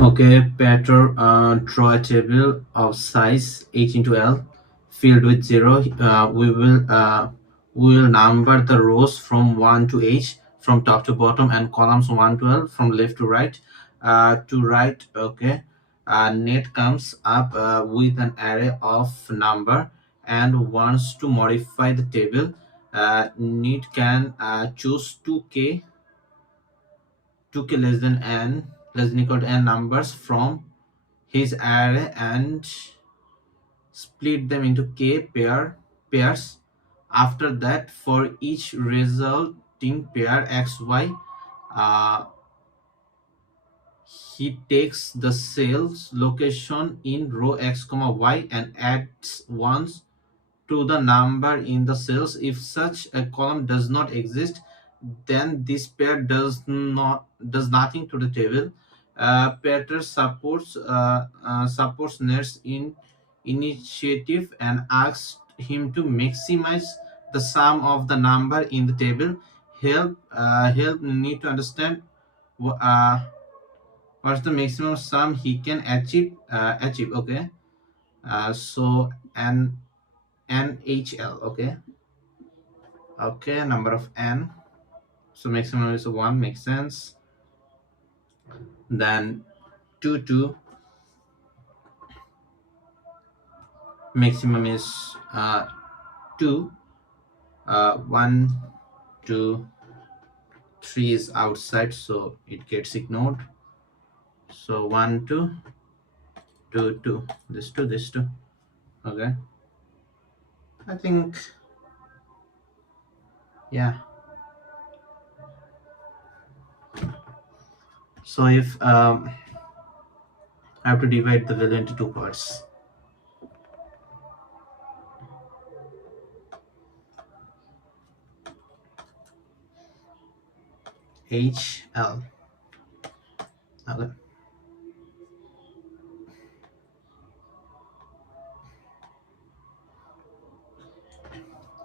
Okay, better draw a table of size h into L filled with 0. We will number the rows from 1 to h from top to bottom and columns 1 to L from left to right. To right, okay. Net comes up with an array of number and wants to modify the table. Net can choose 2k less than equal to n numbers from his array and split them into pairs. After that, for each resulting pair xy, uh, he takes the cell's location in row x comma y and adds ones to the number in the cells. If such a column does not exist, then this pair does nothing to the table. Peter supports Ner's in initiative and asks him to maximize the sum of the number in the table. Help need to understand wh- uh, what's the maximum sum he can achieve. Okay. So NHL. Okay. Okay, number of n. So maximum is 1, makes sense. Then 2, maximum is 2. 1, 2, 3 is outside, so it gets ignored. So 1, 2, 2, 2. This 2, this 2. Okay. I think, yeah. So if I have to divide the value into two parts. HL. Okay.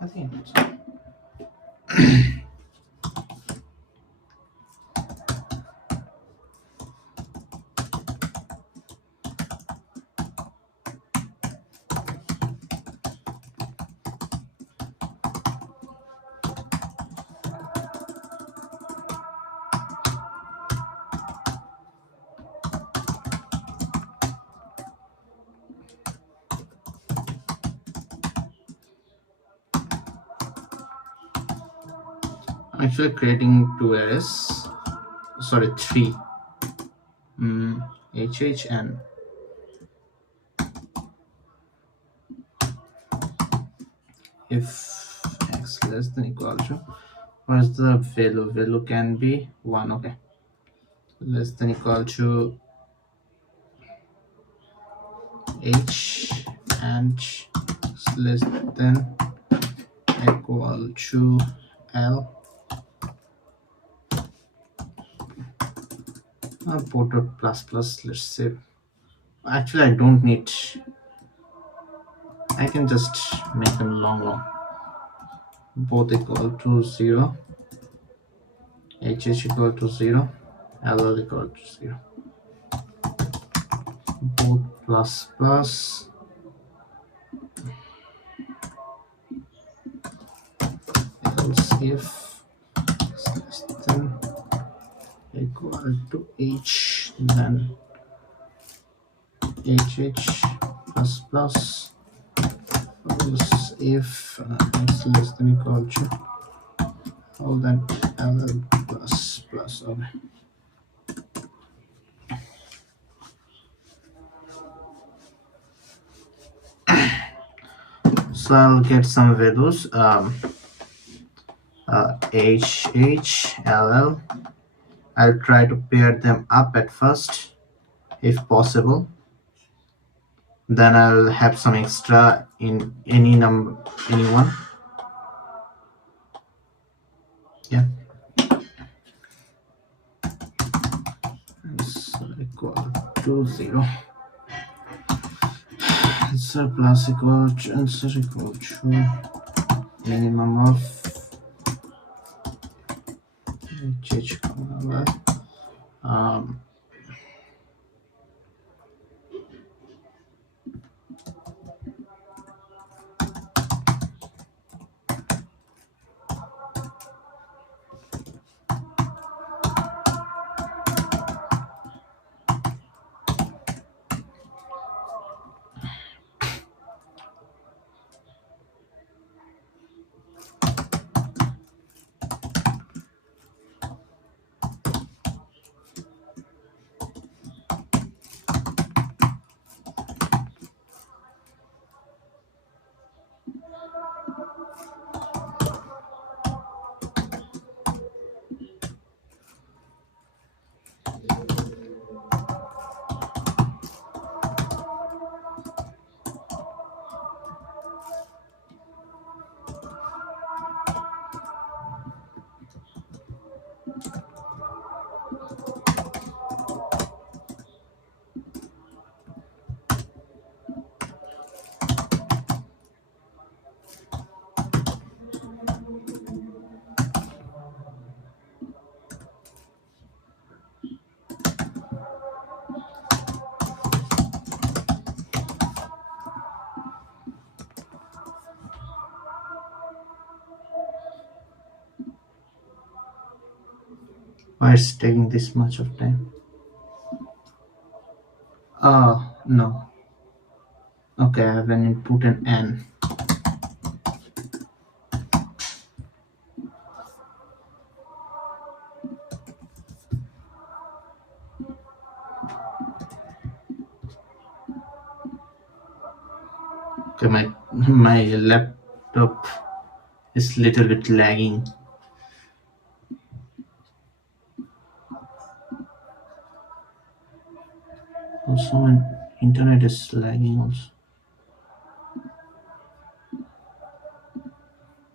I think I'm actually creating two arrays. Sorry, three. HHN. If x less than equal to, what is the value can be 1. Okay, less than equal to h and less than equal to l. Put a plus plus, let's say. Actually, I don't need, I can just make them long, both equal to 0, h equal to 0, ll equal to 0, both plus plus. Else if less than equal to h, then hh plus plus. Else if x less than equal to, all then ll plus plus. Okay. So I'll get some values. H, L, L. I'll try to pair them up at first, if possible. Then I'll have some extra in any number, anyone. Yeah. Answer equal to 0. Answer plus equal to answer equal to minimum of h comma y. Why it's taking this much of time? No. Okay, I haven't input an N. Okay, my laptop is little bit lagging. Also, my internet is lagging also.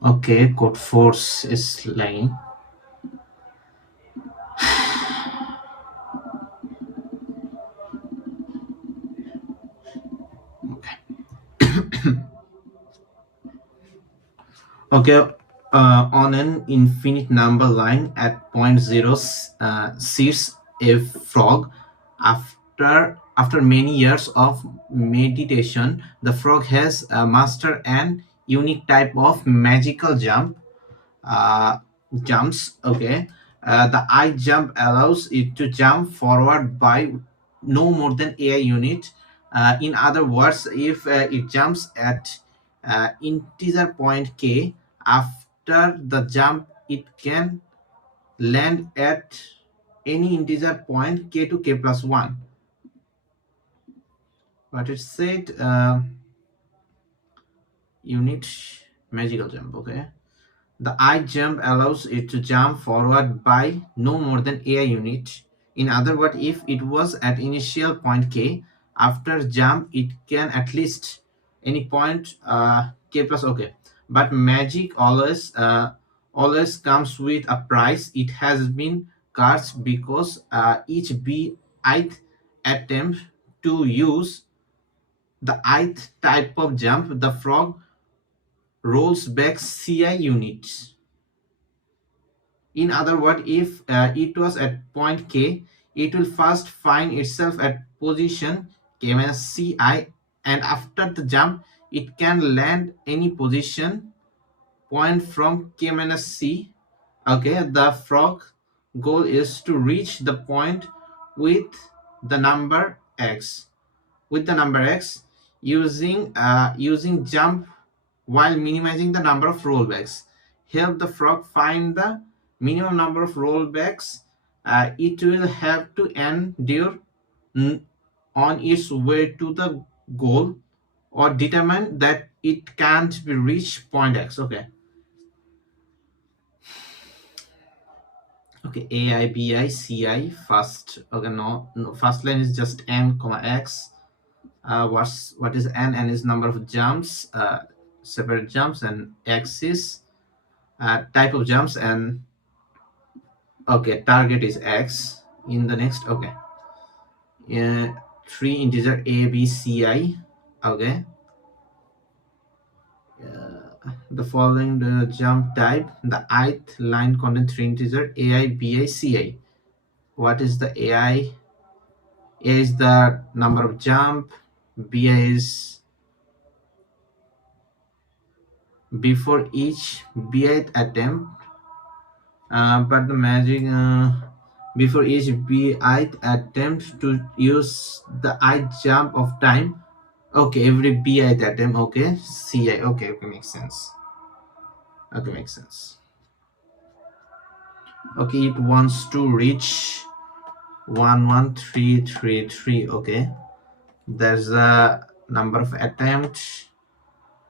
Okay, code force is lagging. Okay, on an infinite number line at point zero sits a frog. After many years of meditation, the frog has mastered an unique type of magical uh, jumps. Okay, the I jump allows it to jump forward by no more than AI unit. In other words, if it jumps at integer point k, after the jump it can land at any integer point k to k plus 1. But it said unit magical jump. Okay, the I jump allows it to jump forward by no more than a unit. In other words, if it was at initial point k, after jump it can at least any point k plus. Okay, but magic always comes with a price. It has been cursed because each b ith attempt to use the ith type of jump, the frog rolls back ci units. In other words, if it was at point K, it will first find itself at position K minus Ci, and after the jump, it can land any position point from K minus C. Okay, the frog goal is to reach the point with the number x. With the number x, using jump while minimizing the number of rollbacks. Help the frog find the minimum number of rollbacks it will have to endure mm, on its way to the goal, or determine that it can't be reached point x. Okay, a I b I c I first. Okay, no, first line is just n comma x. What is n? N is number of jumps, separate jumps, and x is type of jumps, and okay, target is x. In the next, okay, uh, three integer a b c I. Okay, the following the jump type, the ith line contains three integer a I b I c I. What is the ai? A is the number of jump, bi is before each bith attempt, but the magic before each bith attempt to use the I jump of time. Okay, every bith attempt. Okay, ci. Okay, makes sense. Okay, makes sense. Okay, it wants to reach 11333. Okay, there's a number of attempts,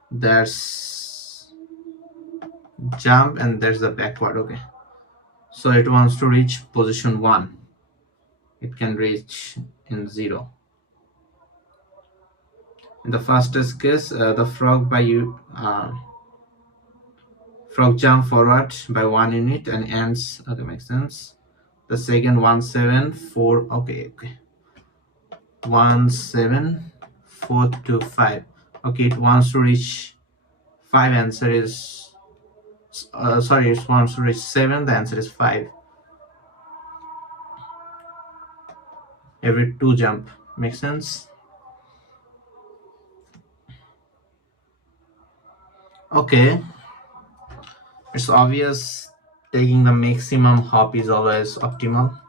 there's jump, and there's the backward. Okay, so it wants to reach position 1. It can reach in 0. In the fastest case, the frog frog jump forward by 1 unit and ends. Okay, makes sense. The second 174. Okay, 17425. Okay, it wants to reach 5. Answer is sorry, it wants to reach 7. The answer is 5. Every 2 jump. Makes sense. Okay, it's obvious taking the maximum hop is always optimal.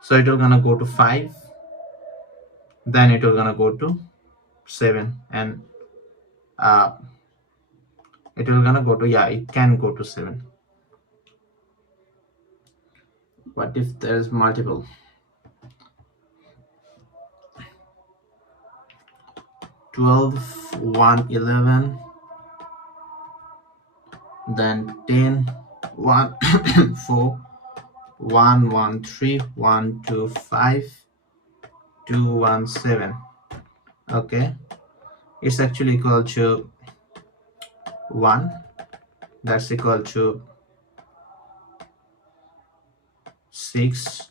So it will gonna go to 5, then it will gonna go to 7, and uh, it will gonna go to, yeah, it can go to 7. What if there's multiple? 12, 1, 11, then 10, 1, 4, 1, 1, 3, 1, 2, 5, 2, 1, 7. Okay, it's actually equal to 1, that's equal to 6,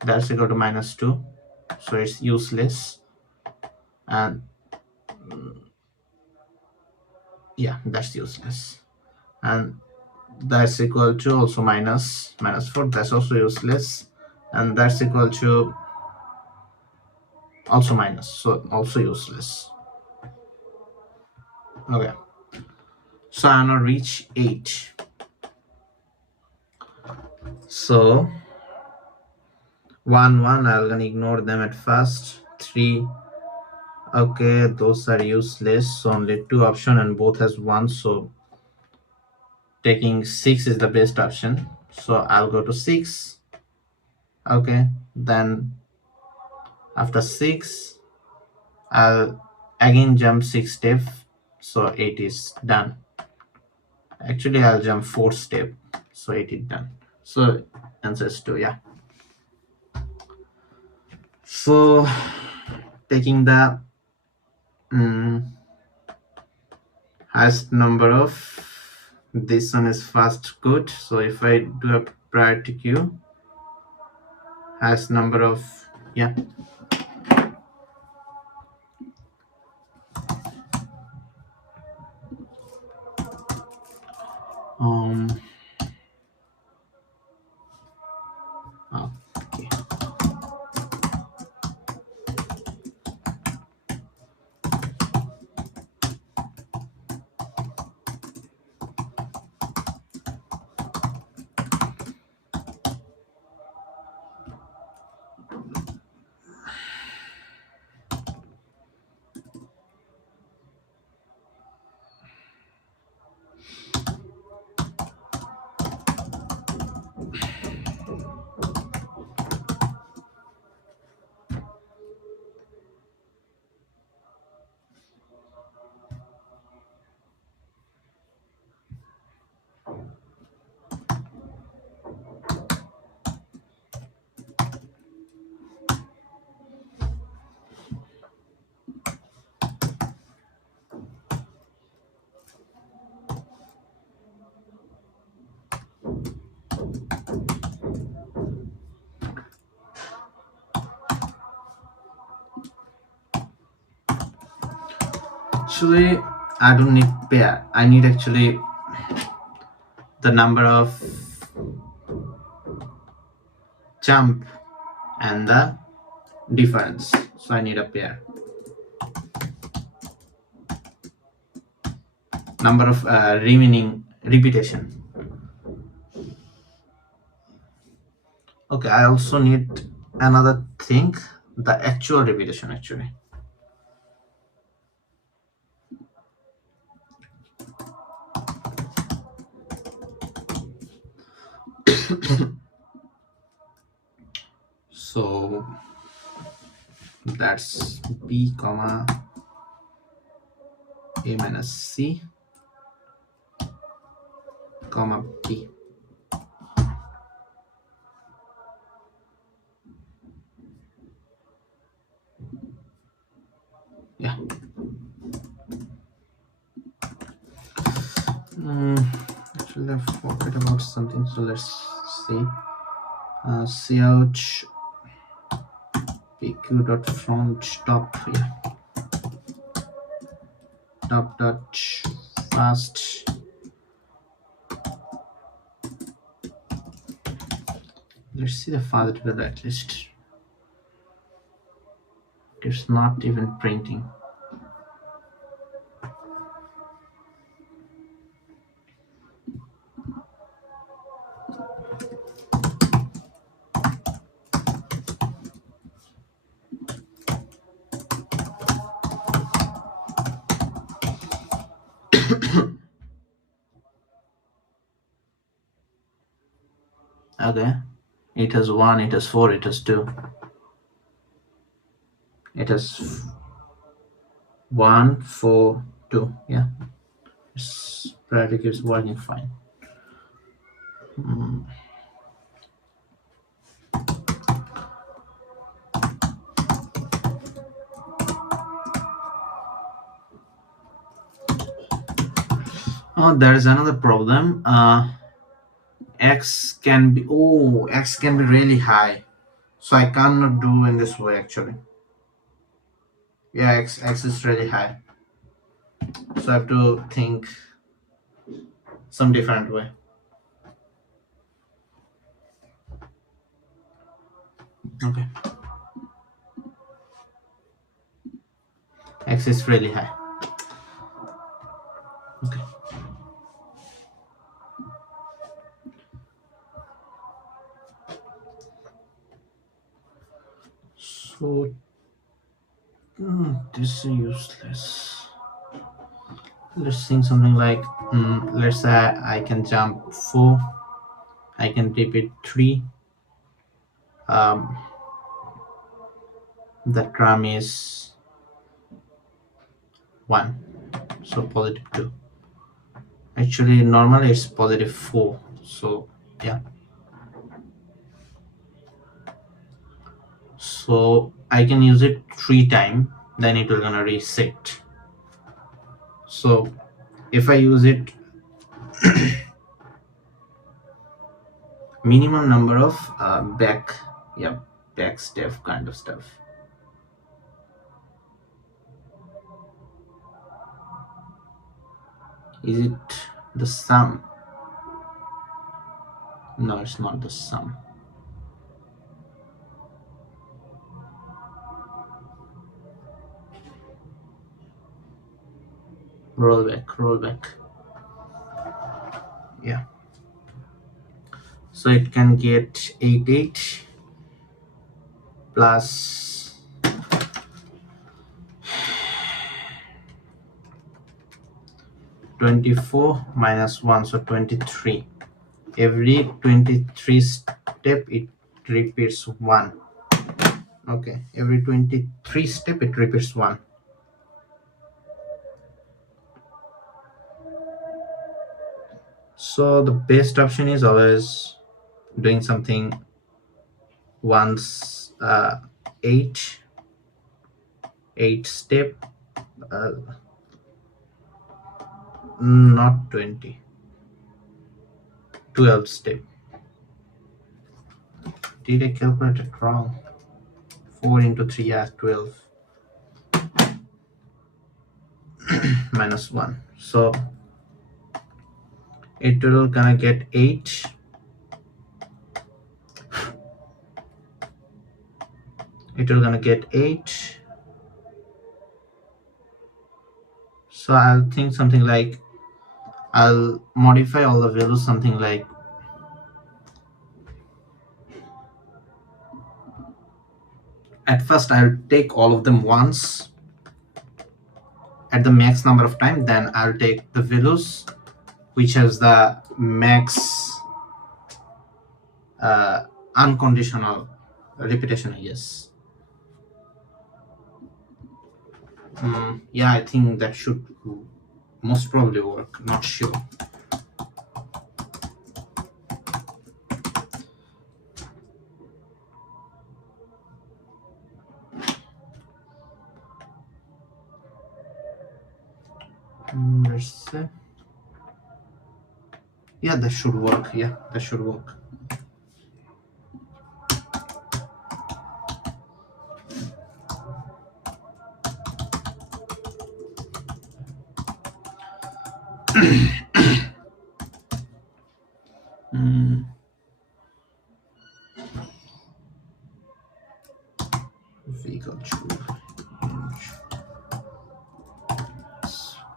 that's equal to -2, so it's useless. And yeah, that's useless. And that's equal to also -4, that's also useless. And that's equal to also minus, so also useless. Okay, so I'm gonna reach 8. So 1, 1, I'm gonna ignore them at first. 3, okay, those are useless, so only 2 option and both has 1, so taking 6 is the best option, so I'll go to 6. Okay, then after 6 I'll again jump 6 step, so 8 is done. Actually I'll jump 4 step, so 8 is done. So answer is 2. Yeah, so taking the highest number of, this one is fast good, so if I do a priority queue, highest number of, yeah, um okay. Actually I don't need pair, I need actually the number of jump and the difference, so I need a pair. Number of remaining repetition. Okay, I also need another thing, the actual repetition actually. So that's b comma a minus c comma b. Yeah. Actually I forgot about something, so let's see. Cout pq dot front top, yeah, top dot fast. Let's see the fast build at least. It's not even printing. Okay, it has 1, it has 4, it has 2, it has 1, 4, 2. Yeah, it's practically it's working fine. Mm. Oh, there is another problem. X can be really high, so I cannot do in this way actually. Yeah, x is really high, so I have to think some different way. Okay, x is really high. Okay, so this is useless. Let's think something like, let's say I can jump 4, I can repeat 3. um, the term is 1, so positive 2. Actually normally it's positive 4, so yeah, so I can use it 3 times, then it will gonna reset. So if I use it minimum number of back step kind of stuff. Is it the sum? No, it's not the sum. Roll back. Yeah, so it can get 8 plus 24 minus 1, so 23. Every 23 step it repeats 1. Okay, every 23 step it repeats 1. So the best option is always doing something once 8 step, uh, not 20, 12 step. Did I calculate it wrong? 4 into 3, yeah, 12 minus 1, so it will gonna get 8. It will gonna get 8. So I'll think something like, I'll modify all the values something like, at first I'll take all of them once at the max number of time, then I'll take the values which has the max unconditional repetition, I guess. Yeah, I think that should most probably work, not sure. Let's say, yeah, that should work. Yeah, that should work. Vehicle to inch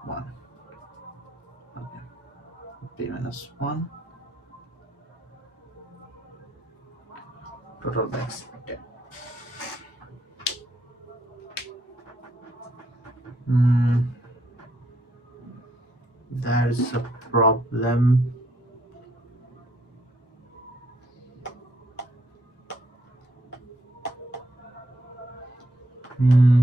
1. Okay, p minus 1. Total max 10. There's a problem. Hmm.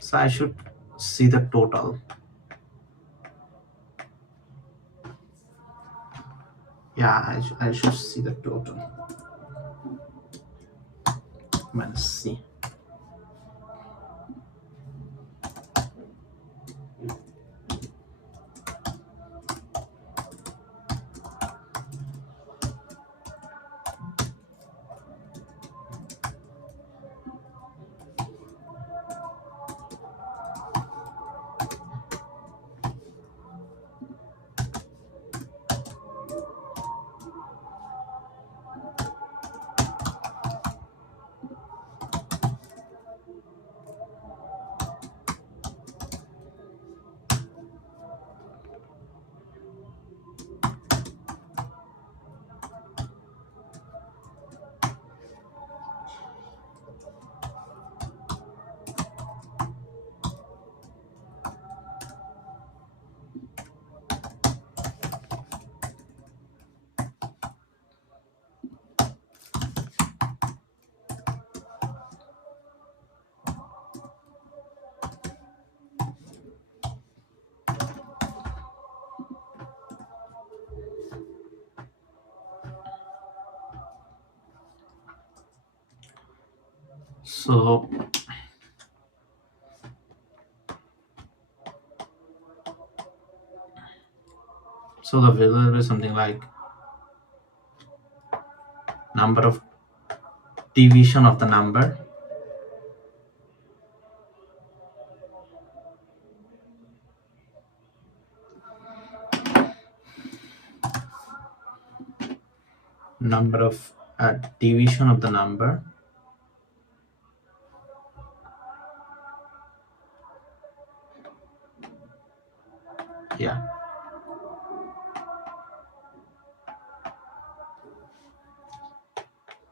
So I should see the total. Yeah, I should see the total. Minus C. So the value will be something like number of division of the number division of the number yeah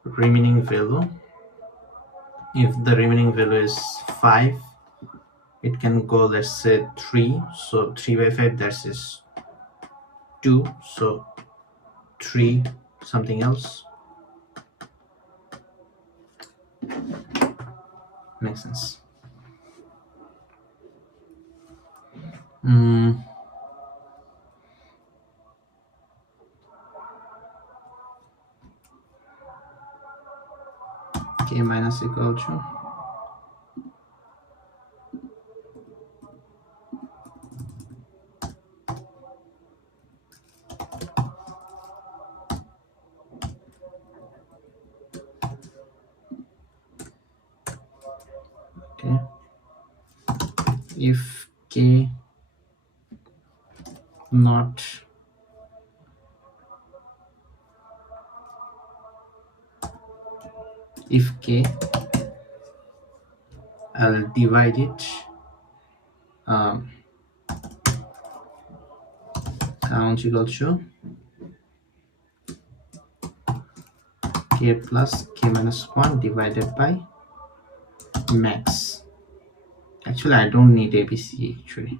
remaining value. If the remaining value is 5, it can go, let's say 3, so 3 by 5, that is 2, so 3 something else. Makes sense. K minus equal to okay. If K not if K, I'll divide it count equal to K plus K minus 1 divided by max. Actually, I don't need ABC actually.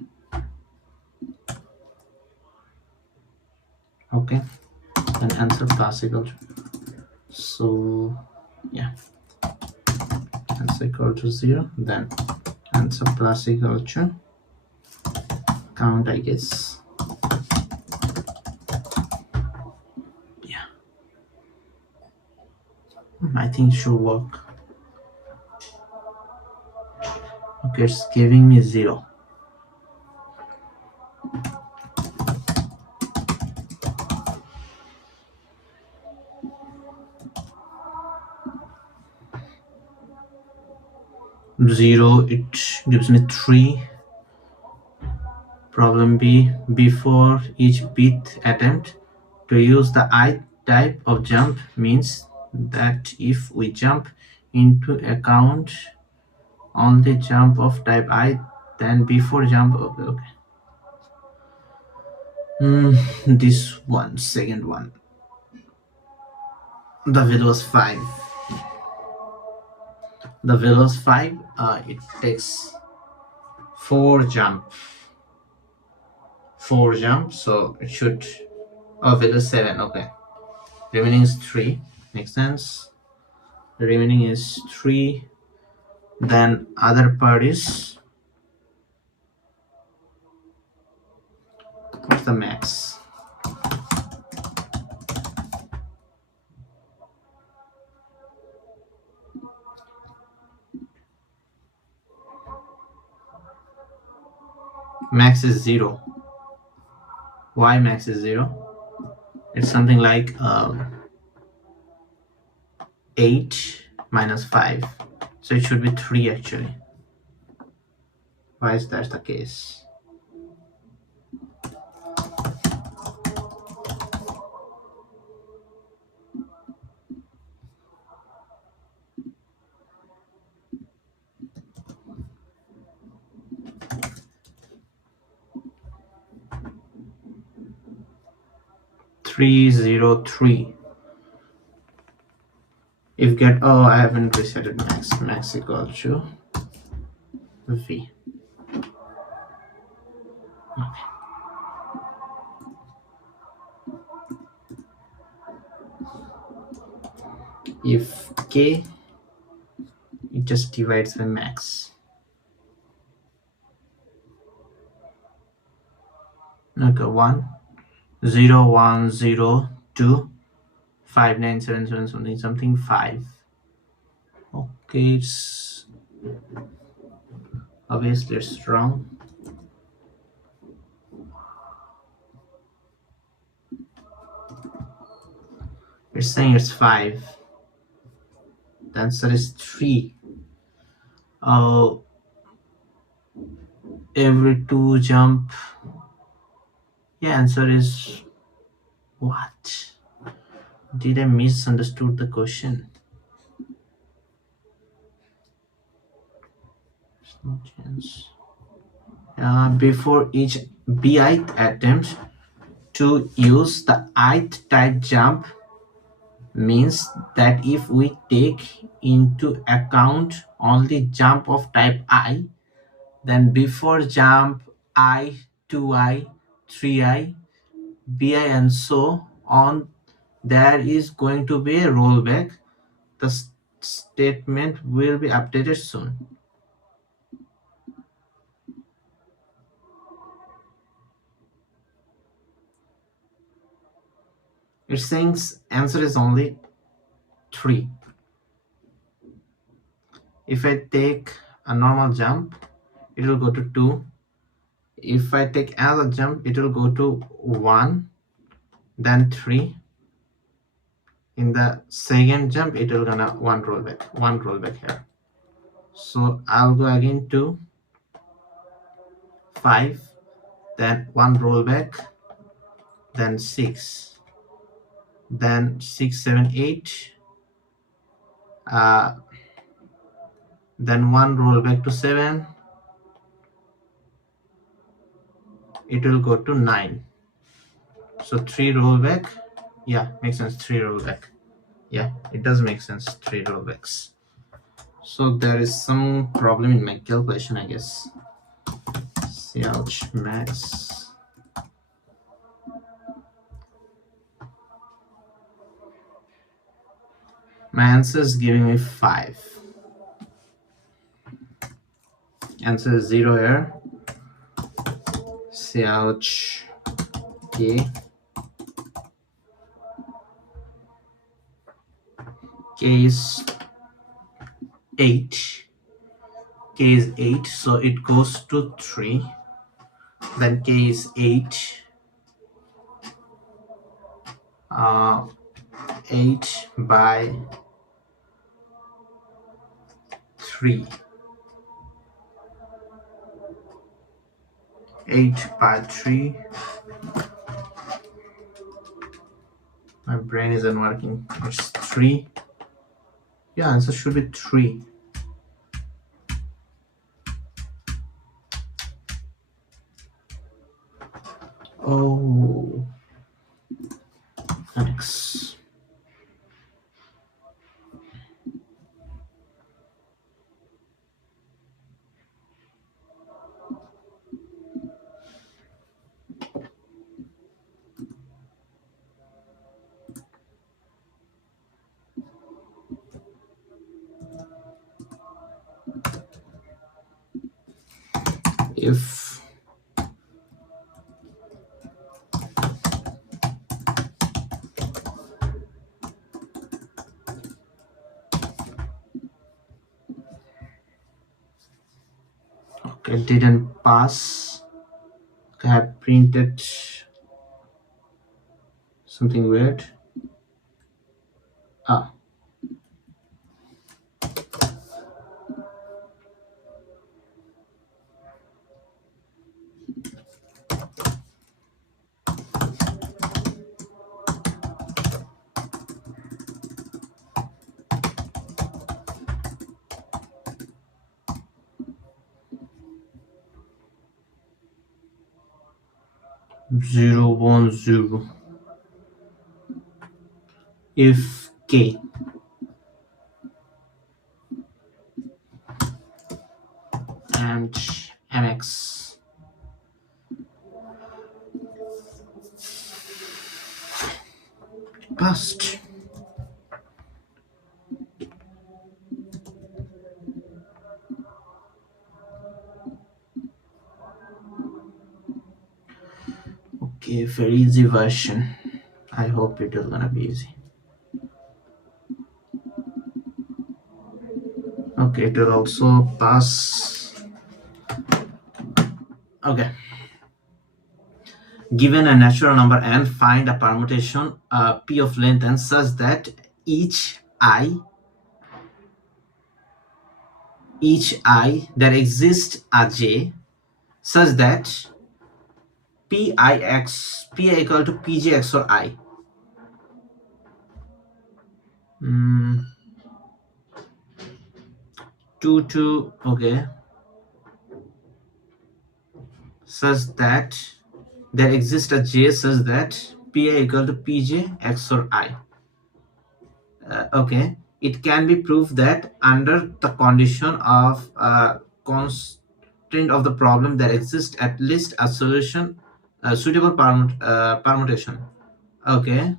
Okay, then answer plus equal to, so yeah, answer equal to 0, then answer plus equal to count, I guess. Yeah, I think it should work. Okay, it's giving me 0. It gives me 3. Problem B, before each bit attempt to use the I type of jump means that if we jump into a count on the jump of type I, then before jump, okay. This one, second one, the value was 5. The velos 5, it takes 4 jump, so it should, velos 7, okay. Remaining is 3, makes sense. The remaining is 3. Then other part is, what's the max? Max is 0. Why max is 0? It's something like 8 minus 5. So it should be 3 actually. Why is that the case? Three zero three. If get, I haven't resetted max equal to v. Okay. If k, it just divides by max. Okay, 1 0 1 0 2 5 9 7 7 something 5. Okay, it's obviously it's wrong. It's saying it's 5. The answer is 3. Oh, every 2 jump. Yeah, answer is what? Did I misunderstood the question? There's no chance. Before each bith attempt to use the ith type jump means that if we take into account only jump of type I, then before jump I, 2I, 3I, bi and so on, there is going to be a rollback. The statement will be updated soon. It's saying answer is only 3. If I take a normal jump, it will go to 2. If I take another jump, it will go to 1, then 3. In the second jump, it will gonna one rollback here. So I'll go again to 5, then 1 rollback, then 6, then 6 7 8, then 1 rollback to 7. It will go to 9. So 3 rollback. Yeah, makes sense. 3 rollback. Yeah, it does make sense. 3 rollbacks. So there is some problem in my calculation, I guess. Ouch, max. My answer is giving me 5. Answer is 0 here. Ouch. K. K is 8. K is 8, so it goes to 3. Then K is 8. 8 by 3. 8 by 3. My brain isn't working. It's 3. Yeah, answer should be 3. Oh, thanks. if okay, didn't pass. I have printed something weird. Ah, 010. If k and mx passed. Okay, very easy version. I hope it is gonna be easy. Okay, it will also pass. Okay. Given a natural number n, find a permutation p of length n such that each i there exists a j such that pi equal to pj xor I. 2 to okay, such that there exists a j such that pi equal to pj xor I. Okay, it can be proved that under the condition of constraint of the problem there exists at least a solution, a suitable permutation. Okay,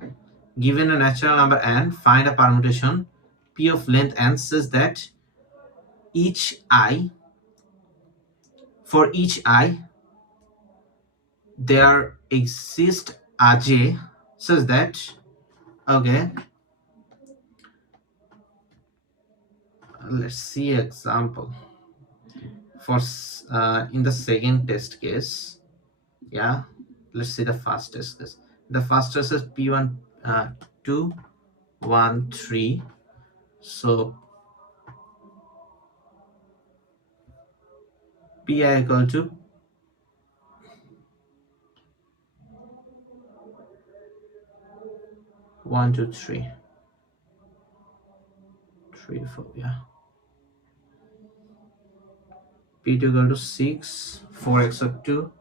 given a natural number n, find a permutation p of length n such that for each I there exists a j such that okay, let's see example for in the second test case. Yeah, let's see the fastest case. The fastest is p1 2 1 3. So pi equal to one, two, three, 3 4. Yeah, p2 equal to 6 4 x of 2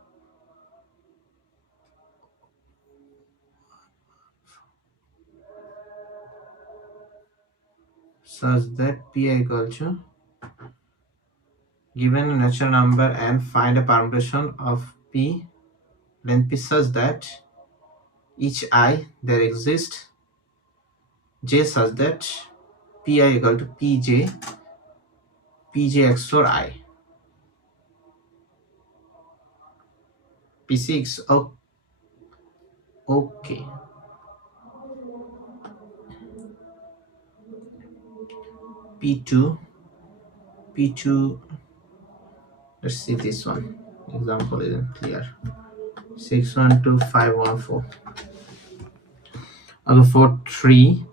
such that pi equal to, given a natural number and find a permutation of p length p such that each I there exists j such that pi equal to pj xor I. p6. Oh, okay. p2 let's see this one, example isn't clear. 612514. Okay, for 3.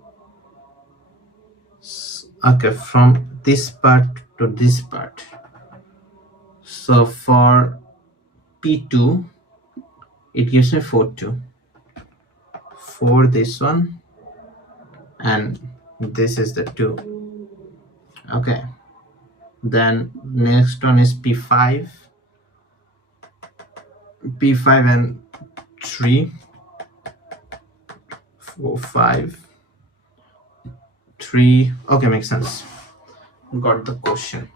Okay, from this part to this part. So for p2 it gives me 4 2 for this one, and this is the 2. Okay, then next one is p5 and 3 4 5 3. Okay, makes sense. Got the question.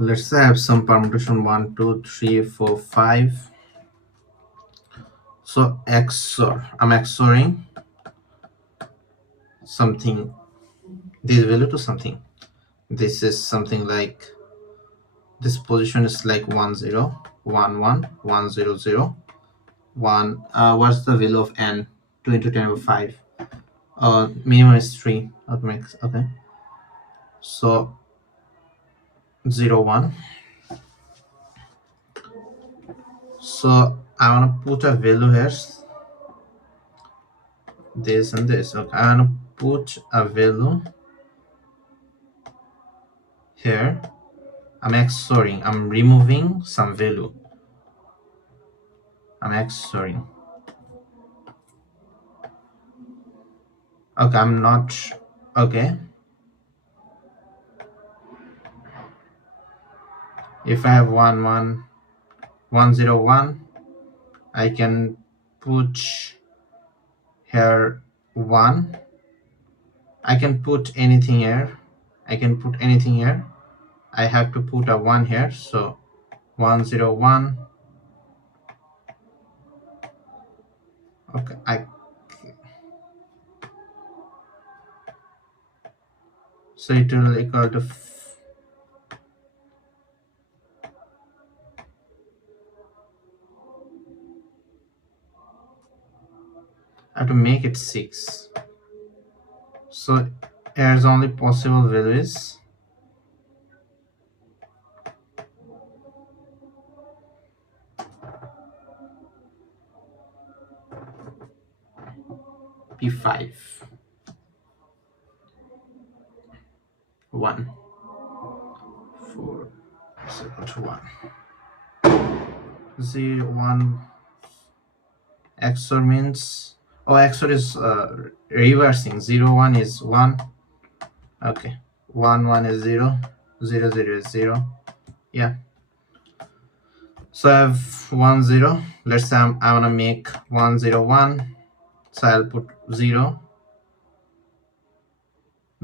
Let's have some permutation 1 2 3 4 5. So XOR, I'm XORing something, this value to something. This is something like, this position is like 1 0 1 1 1 0 0 1. What's the value of n? 2 into 10 over 5. Minimum is 3. Okay, so 0 1. So I want to put a value here, this and this. Okay, I want to put a value here. I'm XORing, I'm removing some value. I'm XORing. Okay, I'm not. Okay, if I have 1 1 1 0 1, I can put here 1. I can put anything here. I can put anything here. I have to put a 1 here, so 1 0 1. Okay, so it will equal to I have to make it 6. So here's only possible value is P5 1 4 is equal to 1 0 1. XOR means, oh, XOR is reversing. 0 1 is 1. Okay, 1 1 is 0, 0 0 is 0. Yeah, so I have 1 0. Let's say I want to make 1 0 1, so I'll put 0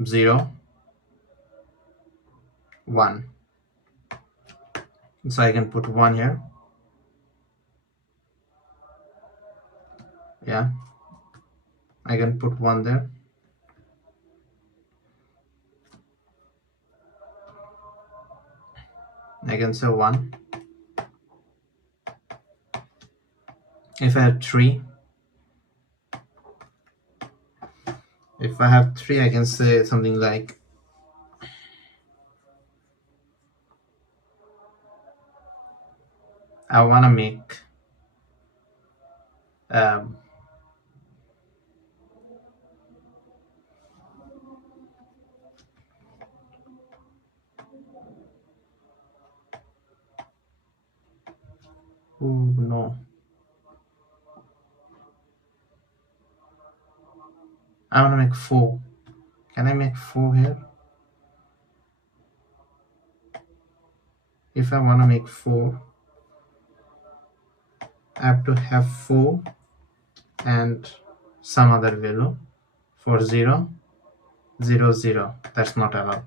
0 1. So I can put 1 here. Yeah, I can put 1 there. I can say 1. If I have 3, I can say something like I want to make um, oh no, I want to make 4. Can I make 4 here? If I want to make 4, I have to have 4 and some other value for 0 0 0. That's not allowed.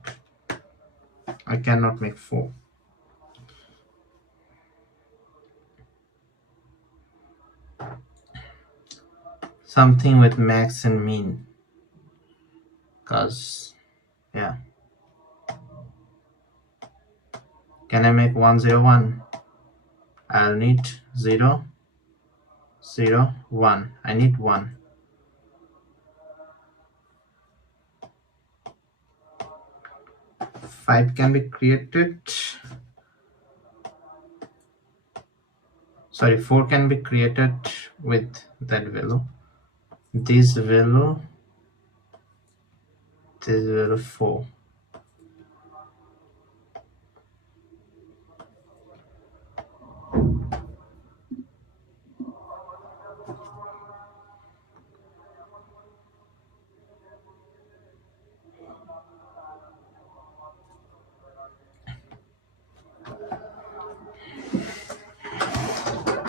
I cannot make 4. Something with max and min, cause yeah. Can I make 1 0 1? I'll need 0 0 1. I need 1. 5 can be created. Sorry, 4 can be created with that value. This value 4.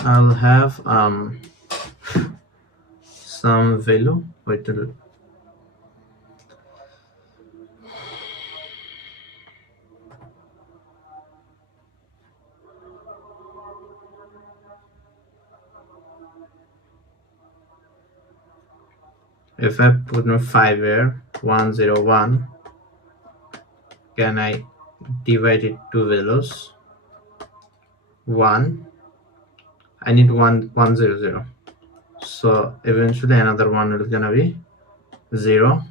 I'll have some value. Wait till If I put my 5 here, 101, can I divide it to values? 1, I need 100. So eventually another one is gonna be 0,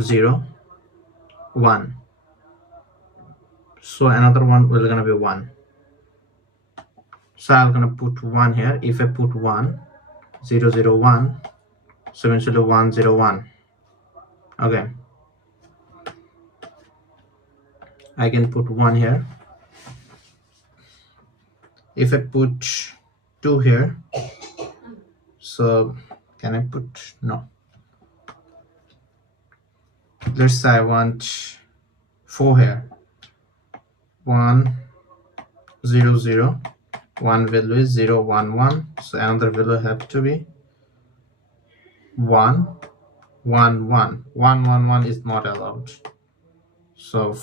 0, 1. So another one will gonna be 1. So I'm gonna put 1 here. If I put 1, 0, 0, 1, so eventually 1, 0, 1. Okay, I can put 1 here. If I put 2 here, so can I put, no, let's say I want 4 here, 1, 0, 0, 1 value is 0, 1, 1, so another value have to be 1, 1, 1, 1, 1, 1 is not allowed, so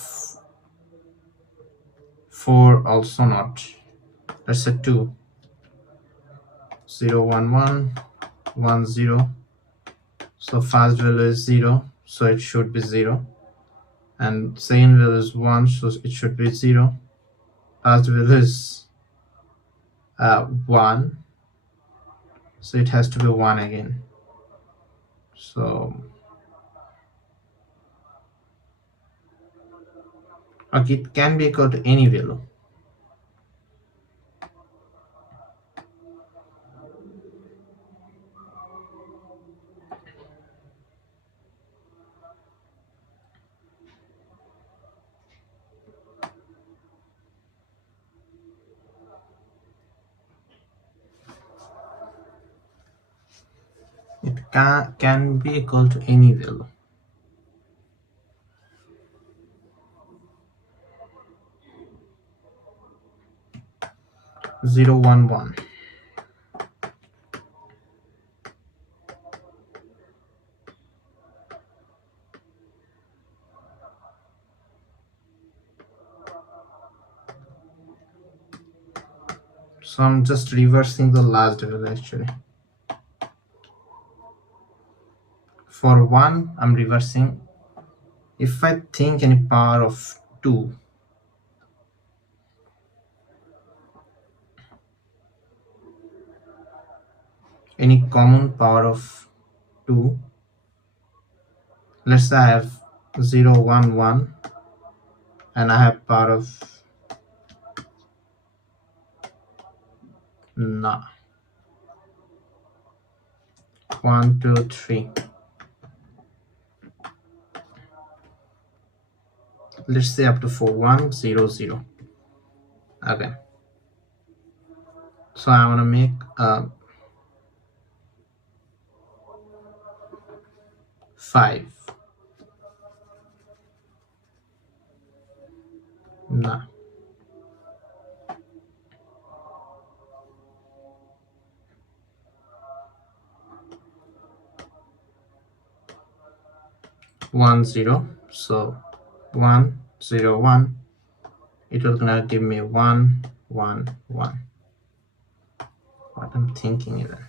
4 also not. Let's say 2, 0, 1, 1, 1, 0, so first value is 0, so it should be 0, and second value is 1, so it should be 0, first value is 1, so it has to be 1 again. So okay, it can be equal to any value. It can be equal to any value. Zero, 1, 1. So I'm just reversing the last value actually. For 1, I'm reversing. If I think any power of 2, any common power of 2, let's say I have 0, 1, 1, and I have power of 1, 2, 3. Let's say up to 4, 1, 0, 0. Okay. So I want to make 5. Nah. 1, 0. So 1, 0, 1. It will gonna give me 1, 1, 1. What I'm thinking even.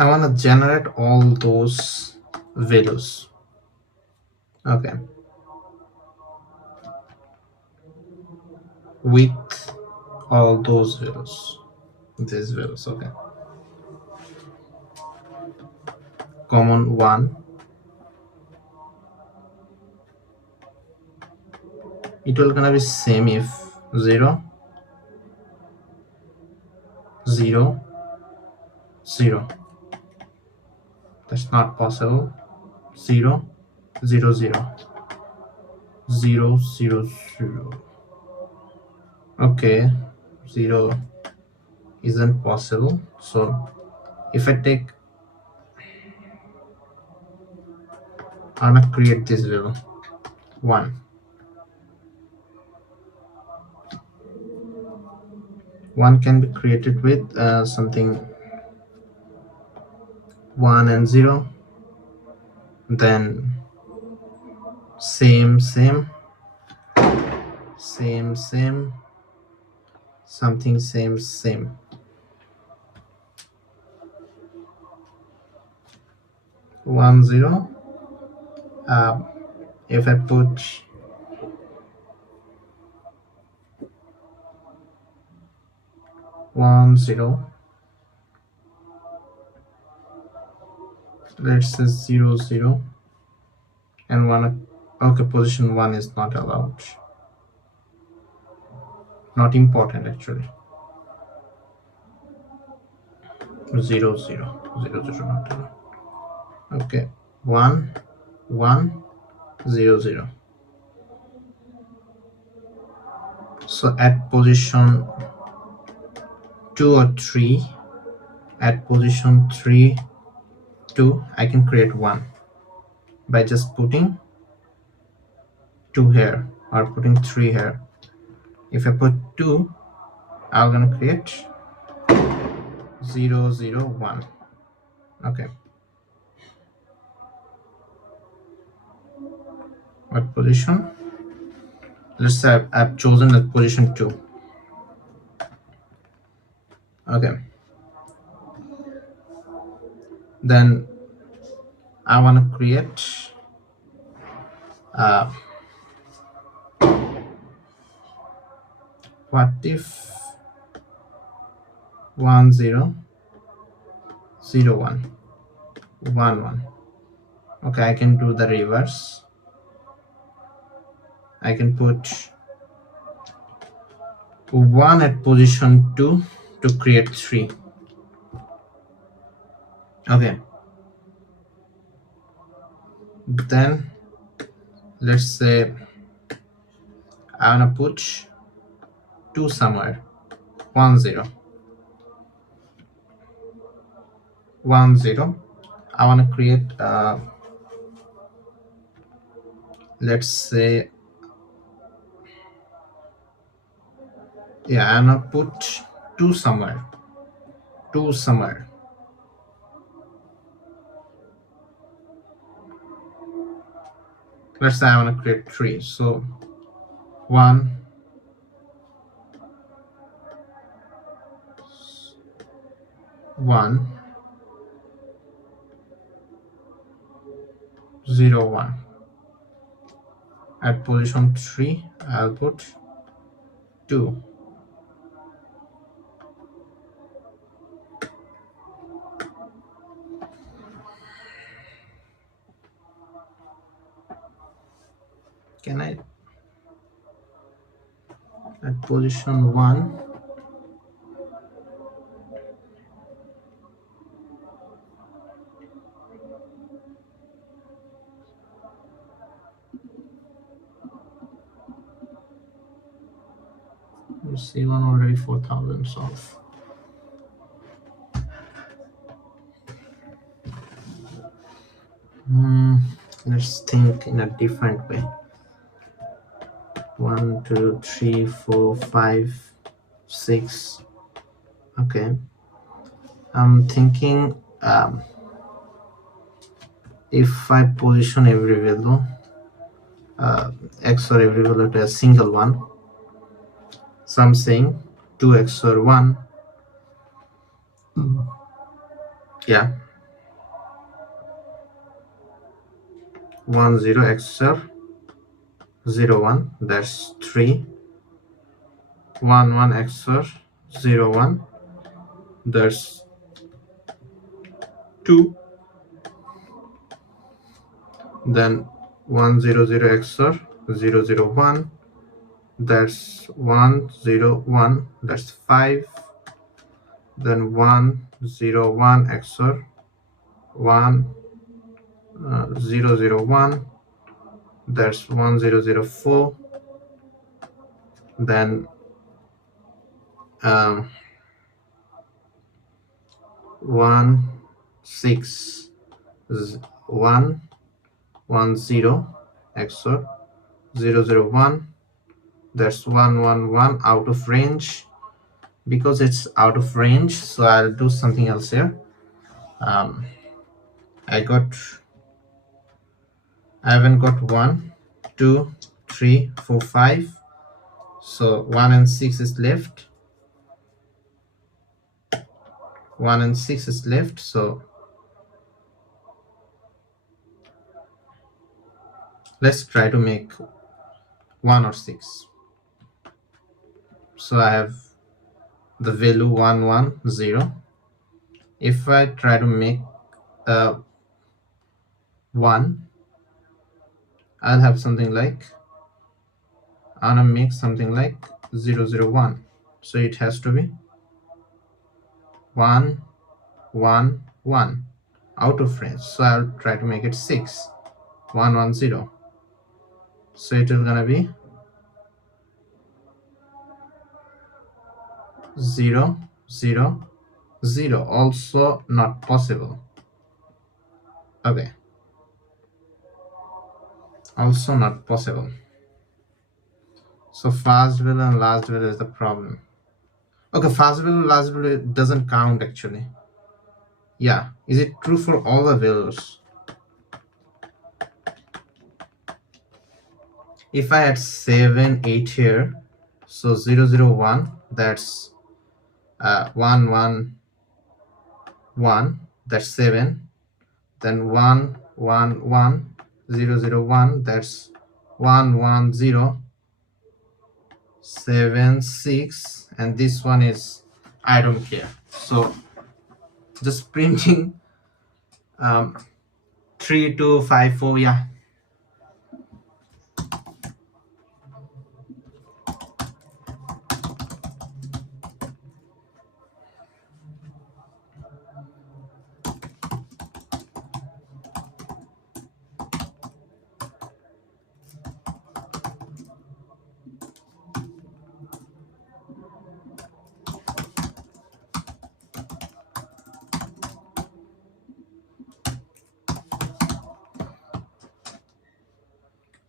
I want to generate all those values. Okay, with all those values, these values. Okay, common 1. It will gonna be same if 0 0 0. That's not possible. 0 0 0 0 0 0. Okay, 0 isn't possible. So if I take, I'm gonna create this value 1. 1 can be created with something 1 and 0, then same something same 1 0. If I put 1 0, let's say 0 0 and 1. Okay, position 1 is not allowed, not important actually. 0 0 0 0 not allowed. Okay, 1 1 0 0. So at position 2 or 3, at position 3 2, I can create 1 by just putting 2 here or putting 3 here. If I put 2, I'm gonna create 0 0 1. Okay, what position? Let's say I've chosen at position 2. Okay, then I want to create what if 1 0 0 1 1 1. Okay, I can do the reverse. I can put 1 at position 2 to create 3. Okay, then let's say I want to put 2 somewhere. 1 0 1 0. I want to create let's say, yeah, I'm gonna put 2 somewhere. 2 somewhere. Let's say I want to create 3. So 1 1 0 1. At position 3, I'll put 2. Can I, at position 1, you see one already 4,000 off. Let's think in a different way. 1 2 3 4 5 6. Okay, I'm thinking if I position every value x or every value to a single one, so I'm saying 2x or 1. Yeah, 1 0 XOR 0 1, that's 3. 1 1 XOR 0 1, that's 2. Then 1 0 0 XOR 0 0 1, that's 1 0 1, that's 5. Then 1 0 1 XOR 1 0 0 1, that's 1 0 0 4. Then 1 6 1 1 0 XOR 0 0 1, that's 1 1 1, out of range. Because it's out of range, so I'll do something else here. I haven't got 1 2 3 4 5, so 1 and 6 is left. 1 and 6 is left, so let's try to make 1 or 6. So I have the value 1 1 0. If I try to make 1, I'll have something like, I'm gonna make something like 0 0 1, so it has to be 1 1 1, out of range. So I'll try to make it 6 1 1 0, so it is gonna be 0 0 0, also not possible. Okay, also not possible. So first value and last value is the problem. Okay, first value last value doesn't count actually. Yeah, is it true for all the values? If I had 7 8 here, so 0 0 1, that's 1 1 1, that's 7. Then 1 1 1 0 0 1, that's 1 1 0 7 6, and this one is, I don't care. So just printing 3 2 5 4. Yeah,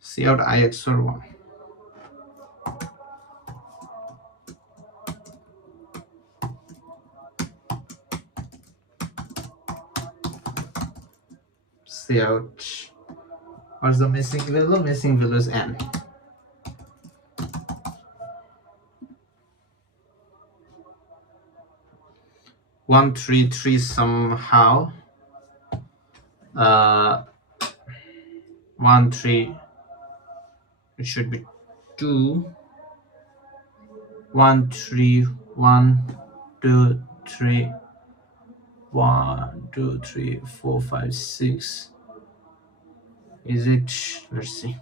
see out I XOR 1. See out, what's the missing value? Missing value is n. One three three somehow. 1 3, it should be 2 1 3 1 2 3 1 2 3 4 5 6. Is it, let's see,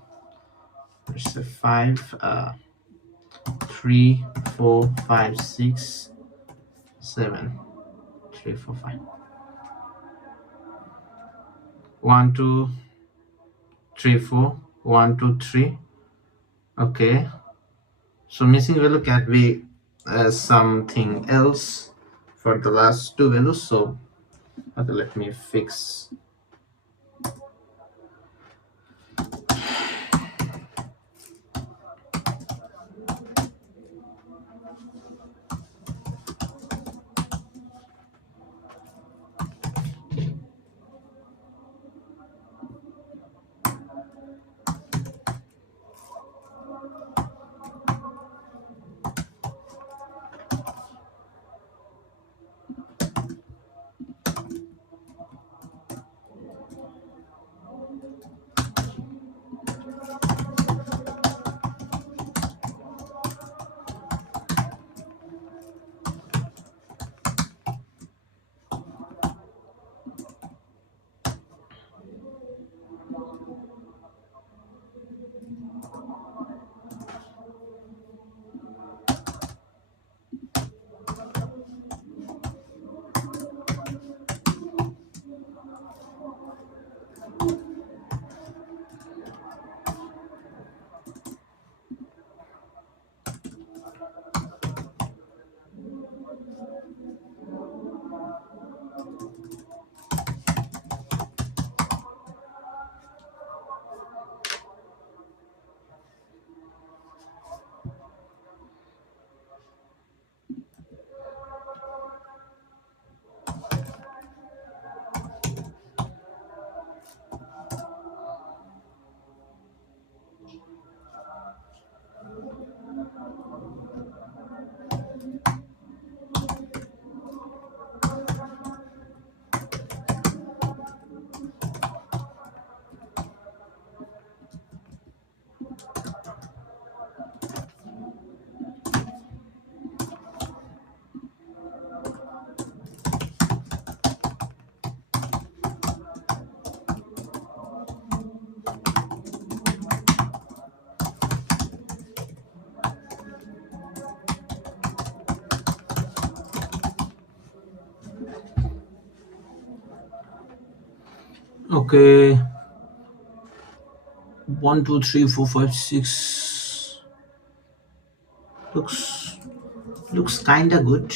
let's say 5 3 4 5 6 7 3 4 5 1 2 3 4 1 2 3. Okay, so missing value can be something else for the last two values. So okay, let me fix. Okay, 1 2 3 4 5 6 looks kinda good.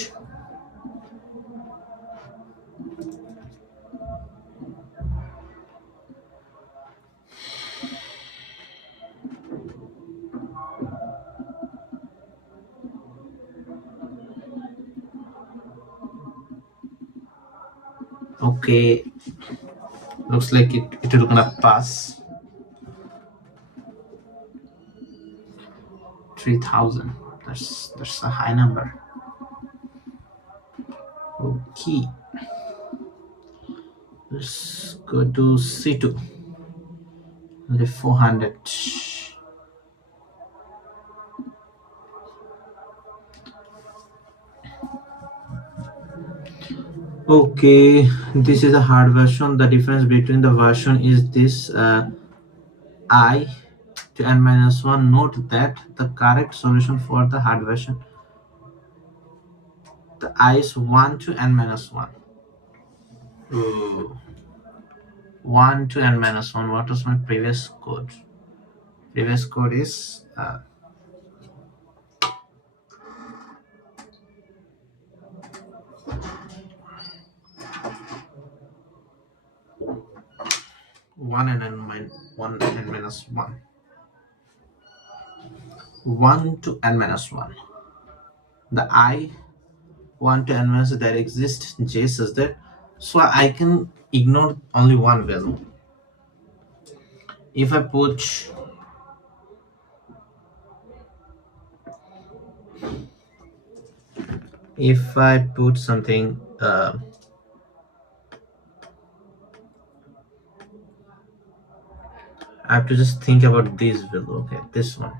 Okay, looks like it will gonna pass. 3000. That's a high number. Okay, let's go to C2. Only 400. Okay, this is a hard version. The difference between the version is this I to n minus 1. Note that the correct solution for the hard version, the I is 1 to n minus 1. Ooh. 1 to n minus 1. What was my previous code? Previous code is 1 and n minus 1 n minus 1. 1 to n minus 1. The I 1 to n minus that exists, j says that. So I can ignore only one value. If I put something I have to just think about this value. Okay, this one.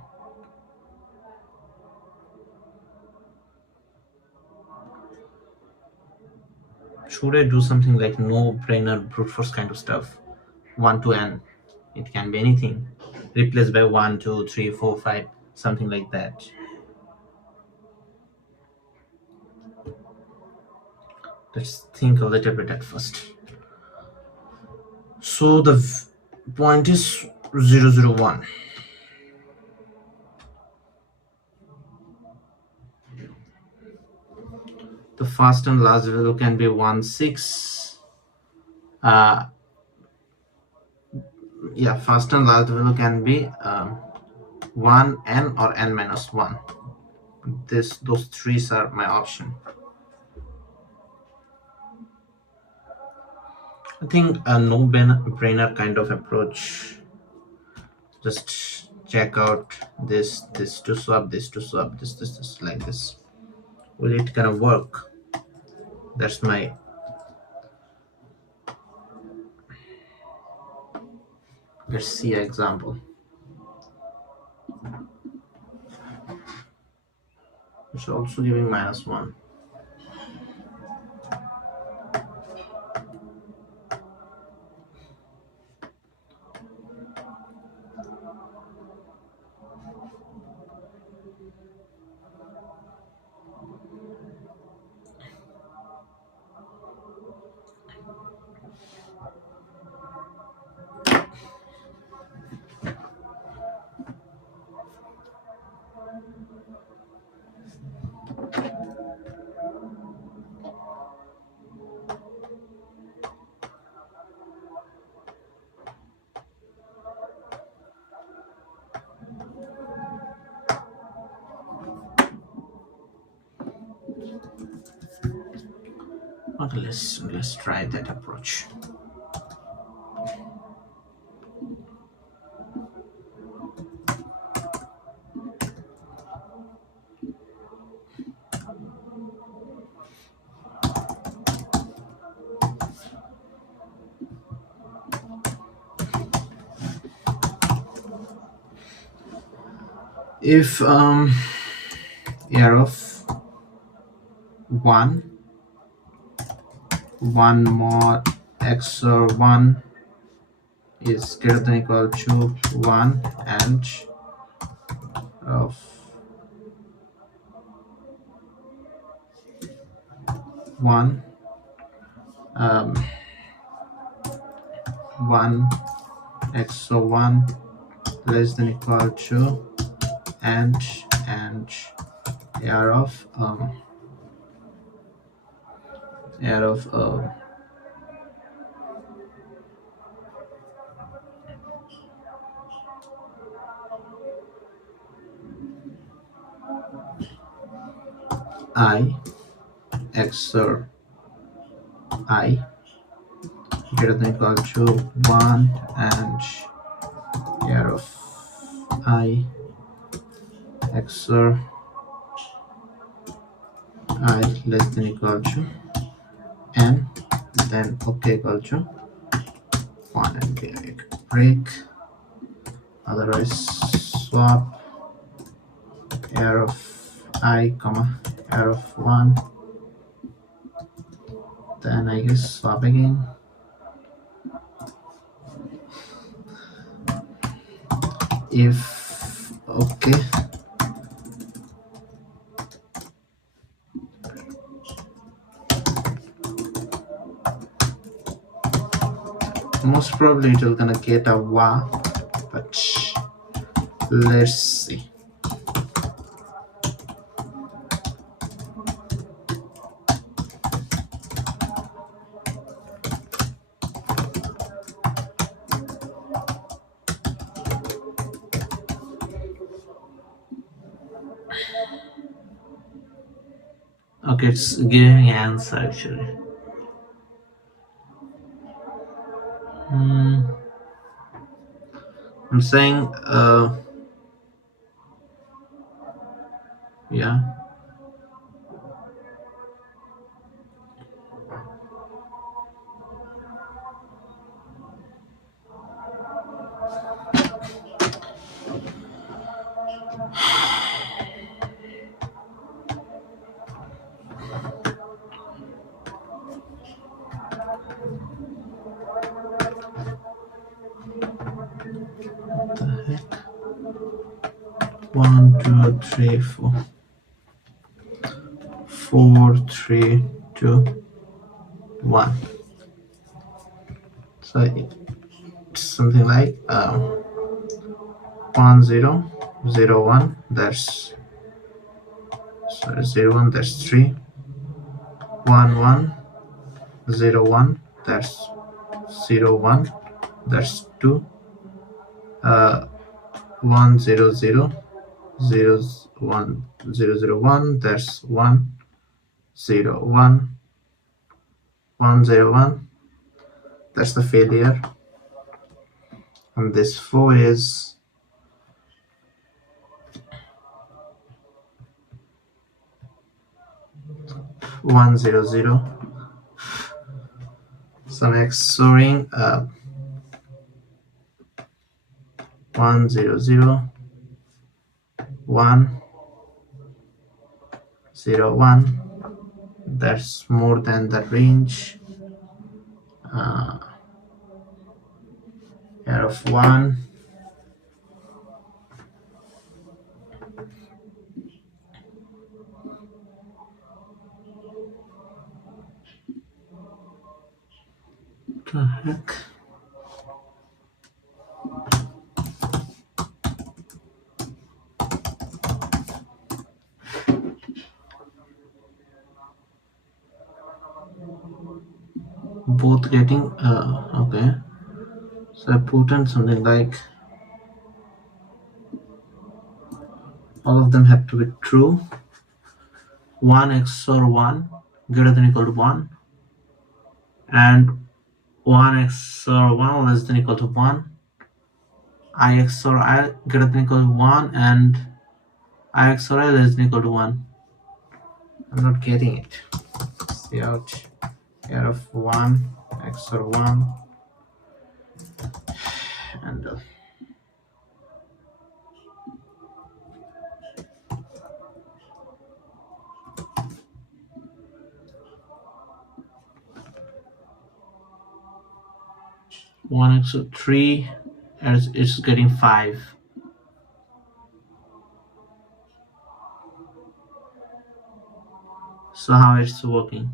Should I do something like no brainer brute force kind of stuff? 1 to n, it can be anything, replaced by 1 2 3 4 5, something like that. Let's think a little bit at first. So the point is 001. The first and last value can be 1 6. Yeah, first and last value can be 1 n or n minus 1. Those three are my option. I think a no-brainer kind of approach. Just check out this to swap, this to swap, this like this. Will it gonna work? That's my. Let's see an example. It's also giving -1. Okay, let's try that approach. If air of 1 more XOR 1 is greater than equal to 1 and of 1 1 XOR 1 less than equal to and air of air of I XOR I greater than equal to 1 and air of I XOR I less than equal to n, then okay equal to 1 and break, otherwise swap air of I comma air of 1, then I guess swap again. If okay, most probably it will gonna get a wa, but let's see. Okay, it's giving answer actually. I'm saying yeah. What the heck? 1 2 3 4 4 3 2 1. So it's something like 1 0 0 1. That's sorry 0 1. That's 3. 1 1 0 1. That's 0 1. That's 2. 1 0 0 0 1 0 0 1. That's 1 0 1 1 0 1. That's the failure. And this 4 is 1 0 0. So I'm XORing 1 0 0 1 0 1. That's more than the range here of 1. What the heck? Both getting okay. So I put in something like all of them have to be true. 1 XOR 1 greater than equal to 1, and 1 XOR 1 less than equal to 1. I XOR I greater than equal to 1, and I XOR I less than equal to 1. I'm not getting it. See out here of 1 XOR 1 and 1 XOR 3 as it's getting 5. So how it's working?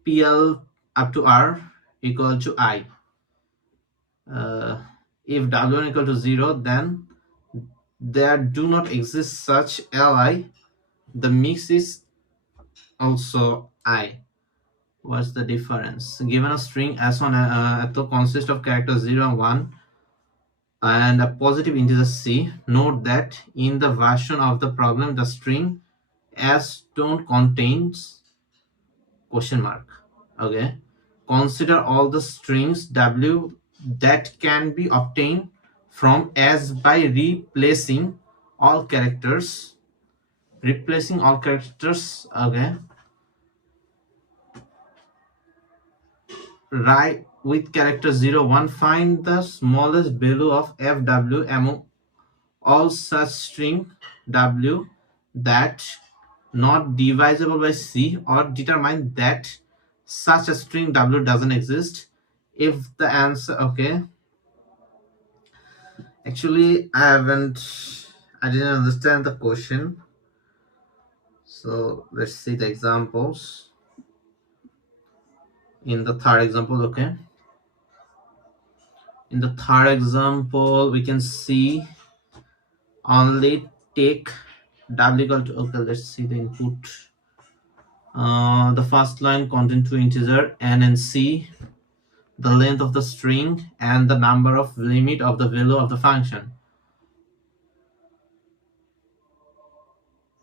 PL up to R equal to I. If W1 equal to 0, then there do not exist such Li. The mix is also I. What's the difference? Given a string S1 to consist of characters 0 and 1 and a positive integer C, note that in the version of the problem, the string S don't contains question mark. Okay. Consider all the strings W that can be obtained from S by all characters replacing all characters. Okay, right, with character 0 1, find the smallest value of fw among all such string w that not divisible by c, or determine that such a string w doesn't exist. If the answer, okay, actually I didn't understand the question, so let's see the examples. In the third example, okay, in the third example we can see only take w equal to, okay, let's see the input. The first line contain two integer n and c, the length of the string, and the number of limit of the value of the function,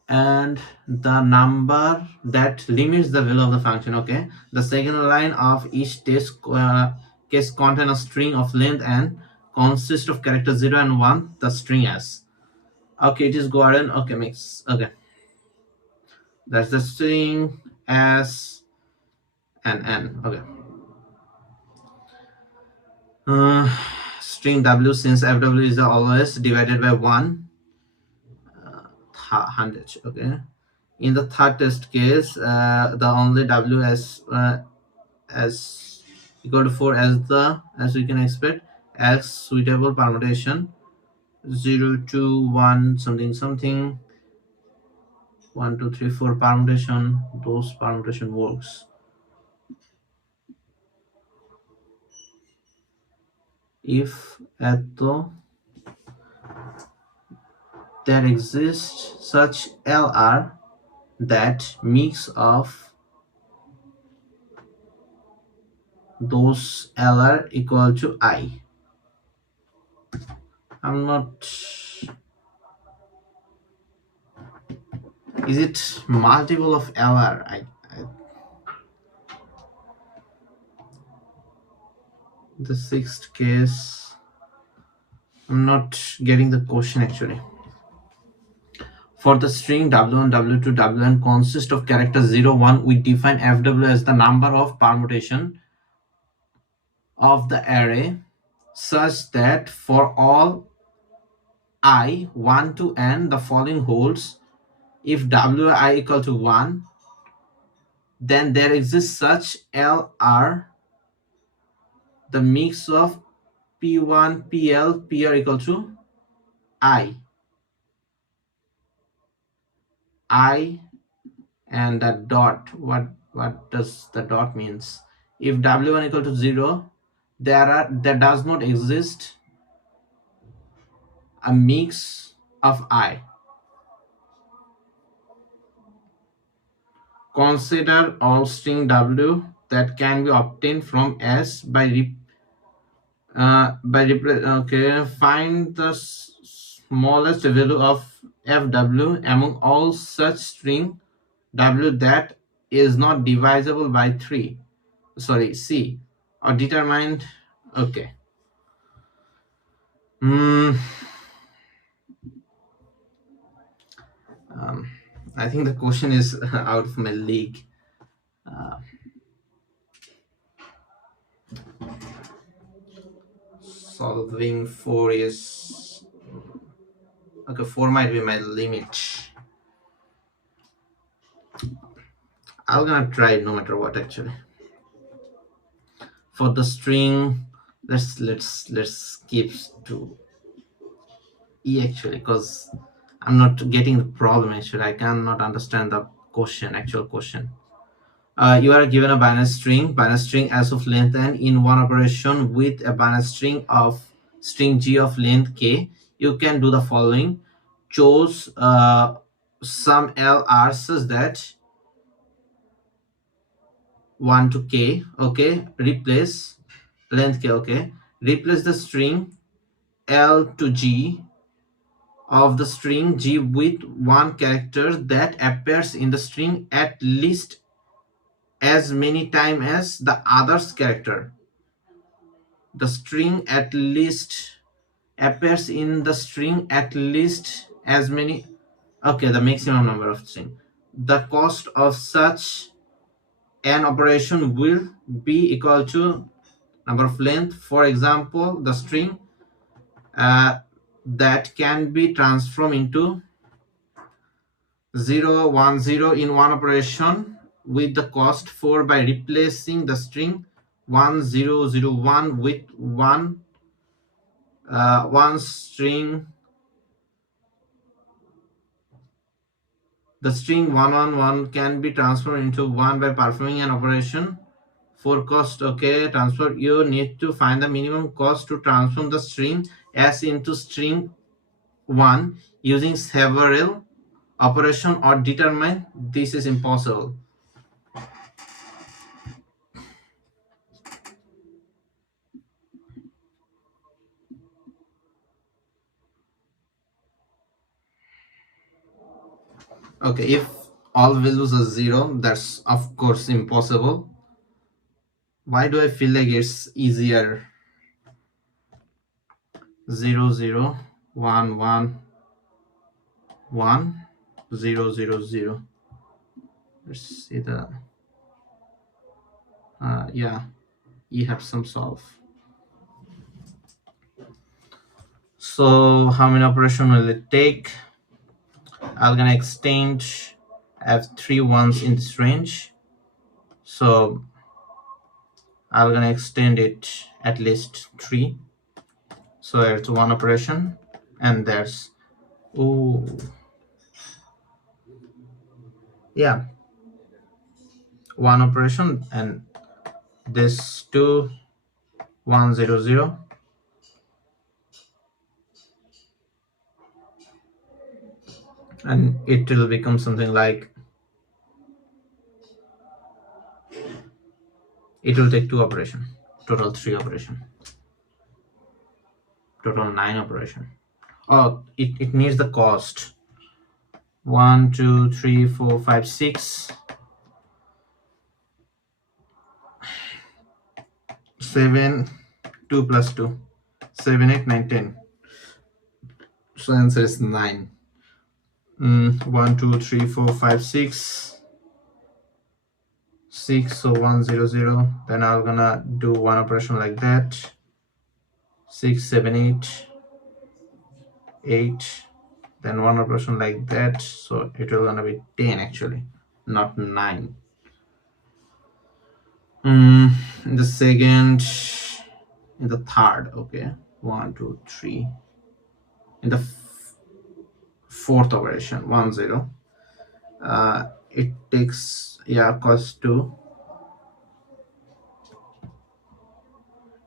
and the number that limits the value of the function. Okay, the second line of each test case contain a string of length and consists of character 0 and 1, the string s. Okay, it is Gordon. Okay, mix. Okay, that's the string s and n. Okay. uh, String w, since fw is always divided by 1, 100. Okay, in the third test case, the only w as equal to 4, as we can expect, as suitable permutation 0 to 1 something something 1 2 3 4 permutation, those permutation works. If at the there exists such LR, that mix of those LR equal to I. I'm not. Is it multiple of LR? The sixth case. I'm not getting the question actually. For the string w1, w2, wn consist of character 0, 1, we define fw as the number of permutation of the array such that for all I 1 to n the following holds. If wi equal to 1, then there exists such LR, the mix of P1, PL, PR equal to I and the dot. What does the dot means? If w1 equal to 0, there does not exist a mix of I. Consider all string w that can be obtained from S by okay, find the smallest value of fw among all such string w that is not divisible by 3, sorry, c, or determined. Okay. Hmm. I think the question is out of my league. Solving 4 is okay. 4 might be my limit. I'm gonna try no matter what actually. For the string, let's skip to E actually, because I'm not getting the problem actually. I cannot understand the question, actual question. You are given a binary string as of length n in one operation with a binary string of string g of length k. You can do the following: choose some lr such that 1 to k. Okay, replace length k. Okay, replace the string l to g of the string g with one character that appears in the string at least as many times as the other's character. The string at least appears in the string at least as many. Okay, the maximum number of string. The cost of such an operation will be equal to number of length. For example, the string that can be transformed into 0 1 0 in one operation with the cost 4 by replacing the string 1001 with one string. The string 111 can be transformed into 1 by performing an operation for cost. Okay, transfer. You need to find the minimum cost to transform the string s into string 1 using several operation or determine this is impossible. Okay, if all values are 0, that's of course impossible. Why do I feel like it's easier? 0 0 1 1 1 0 0 0. Let's see the yeah, you have some solve. So how many operation will it take? I'm gonna extend. I have 3 ones in this range, so I'm gonna extend it at least 3. So it's one operation, and there's, oh yeah, one operation, and this 2 1 0 0, and it will become something like, it will take 2 operation, total 3 operation, total 9 operation. Oh, it needs the cost 1 2 3 4 5 6 7, 2 plus 2 7 8 9 10. So answer is 9. 1 2 3 4 5 6 6, so 1 0 0. Then I'm gonna do one operation like that, 6 7 8 8, then one operation like that, so it will gonna be 10 actually, not 9. In the second, in the third, okay, 1 2 3. In the fourth operation, 1 0, it takes, yeah, cost 2,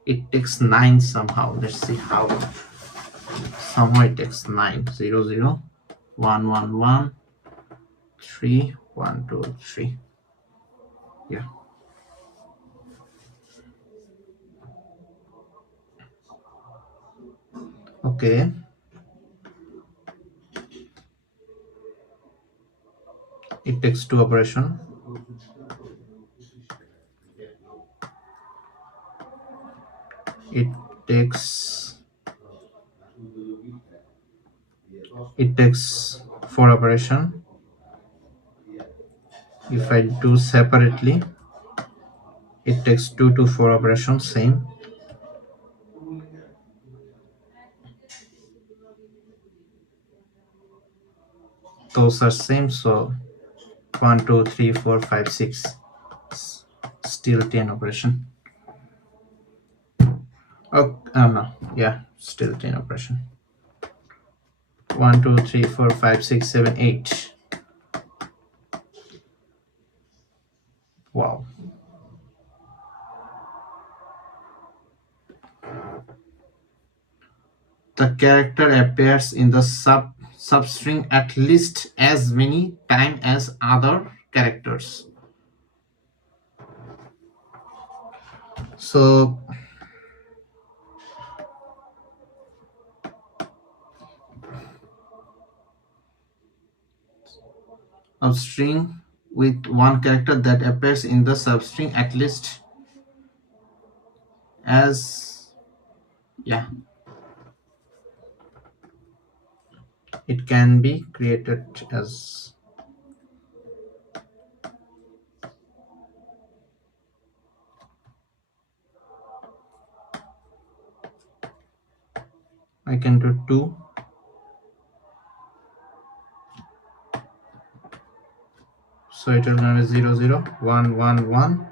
it takes 9 somehow. Let's see how. Somehow it takes 9 0 0 1 1 1 3 1 2 3. Yeah. Okay. It takes 2 operation. It takes, it takes 4 operation. If I do separately, it takes 2 to 4 operations, same. Those are same, so 1 2 3 4 5 6, still 10 operation. Oh, no, yeah, still 10 operation. 1 2 3 4 5 6 7 8. Wow. the character appears in the substring at least as many times as other characters. So a string with one character that appears in the substring at least as, yeah, it can be created as, I can do 2, so it will gonna be 0 0 1 1 1